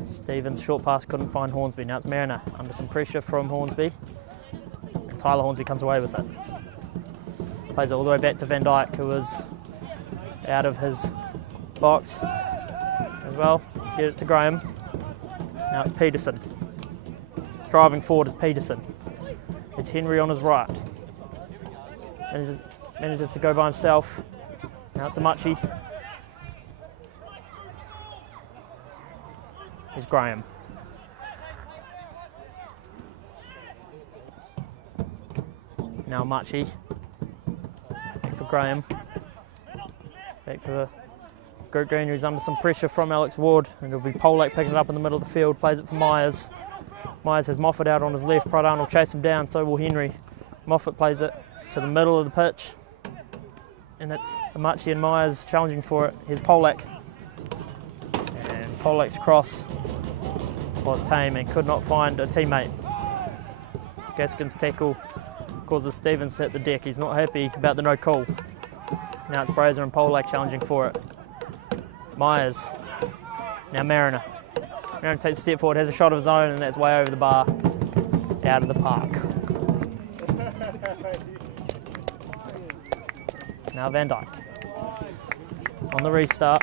Stevens, short pass, couldn't find Hornsby. Now it's Mariner under some pressure from Hornsby. And Tyler Hornsby comes away with it. Plays it all the way back to Van Dyke, who is out of his box as well. To get it to Graham. Now it's Peterson. Striving forward is Peterson. It's Henry on his right. Manages to go by himself. Now it's Amachi. Here's Graham. Now Amachi. Back for Graham. Back for Gert Green, who's under some pressure from Alex Ward. And it'll be Polak picking it up in the middle of the field. Plays it for Myers. Myers has Moffat out on his left. Pradhan will chase him down, so will Henry. Moffat plays it to the middle of the pitch. And it's Amachi and Myers challenging for it. Here's Polak. And Polak's cross was tame and could not find a teammate. Gaskin's tackle causes Stevens to hit the deck. He's not happy about the no call. Now it's Brazier and Polak challenging for it. Myers. Now Mariner. Mariner takes a step forward, has a shot of his own, and that's way over the bar, out of the park. Now Van Dyke. On the restart.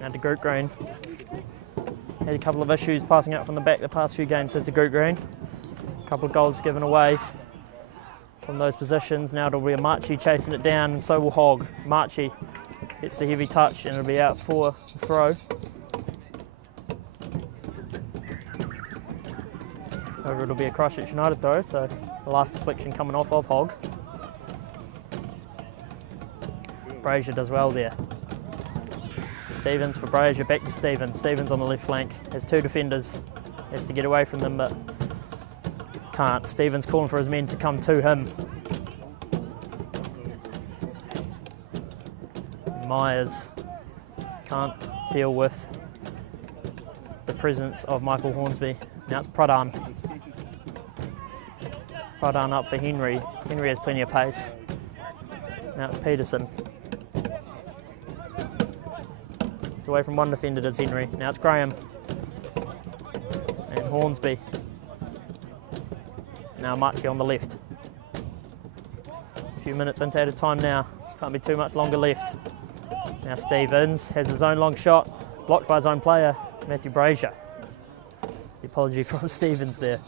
Now to Gert Green. Had a couple of issues passing out from the back the past few games as to Gert Green. A couple of goals given away from those positions. Now it'll be Amachi chasing it down, and so will Hogg. Amachi gets the heavy touch and it'll be out for the throw. However, it'll be a Christchurch United throw, so the last deflection coming off of Hogg. Brazier does well there. Stevens for Brazier, back to Stevens. Stevens on the left flank, has two defenders, has to get away from them but can't. Stevens calling for his men to come to him. Myers can't deal with the presence of Michael Hornsby. Now it's Pradhan. Pradhan up for Henry. Henry has plenty of pace. Now it's Peterson. Away from one defender does Henry. Now it's Graham and Hornsby. Now Amachi on the left. A few minutes into added time now. Can't be too much longer left. Now Stevens has his own long shot, blocked by his own player, Matthew Brazier. The apology from Stevens there.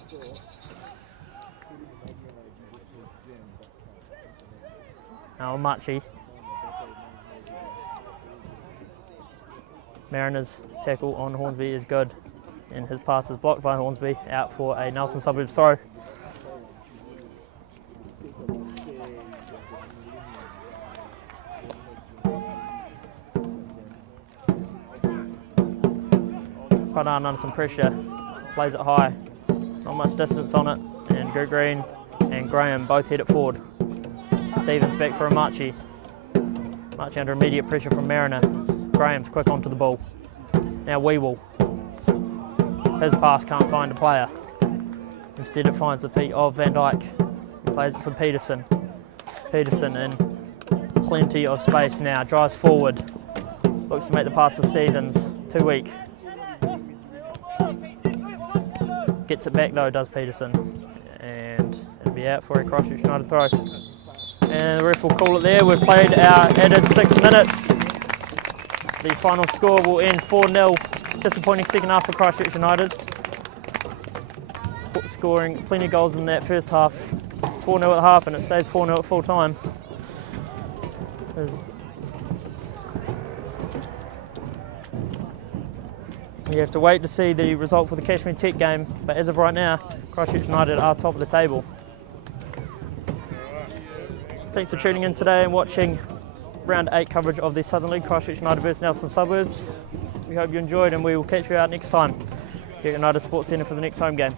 Now Amachi. Mariner's tackle on Hornsby is good, and his pass is blocked by Hornsby, out for a Nelson Suburbs throw. Pradhan under some pressure, plays it high, not much distance on it, and Gert Green and Graham both head it forward. Stevens back for Amachi. Amachi under immediate pressure from Mariner. Graham's quick onto the ball. Now Weewell. His pass can't find a player. Instead it finds the feet of Van Dyke. He plays it for Peterson. Peterson in plenty of space now. Drives forward. Looks to make the pass to Stevens. Too weak. Gets it back though, does Peterson. And it'll be out for a Christchurch United throw. And the ref will call it there. We've played our added 6 minutes. The final score will end 4-0. Disappointing second half for Christchurch United. Scoring plenty of goals in that first half. 4-0 at half, and it stays 4-0 at full time. You have to wait to see the result for the Kashmir Tech game, but as of right now, Christchurch United are top of the table. Thanks for tuning in today and watching round 8 coverage of the Southern League, Christchurch United vs Nelson Suburbs. We hope you enjoyed, and we will catch you out next time here at United Sports Centre for the next home game.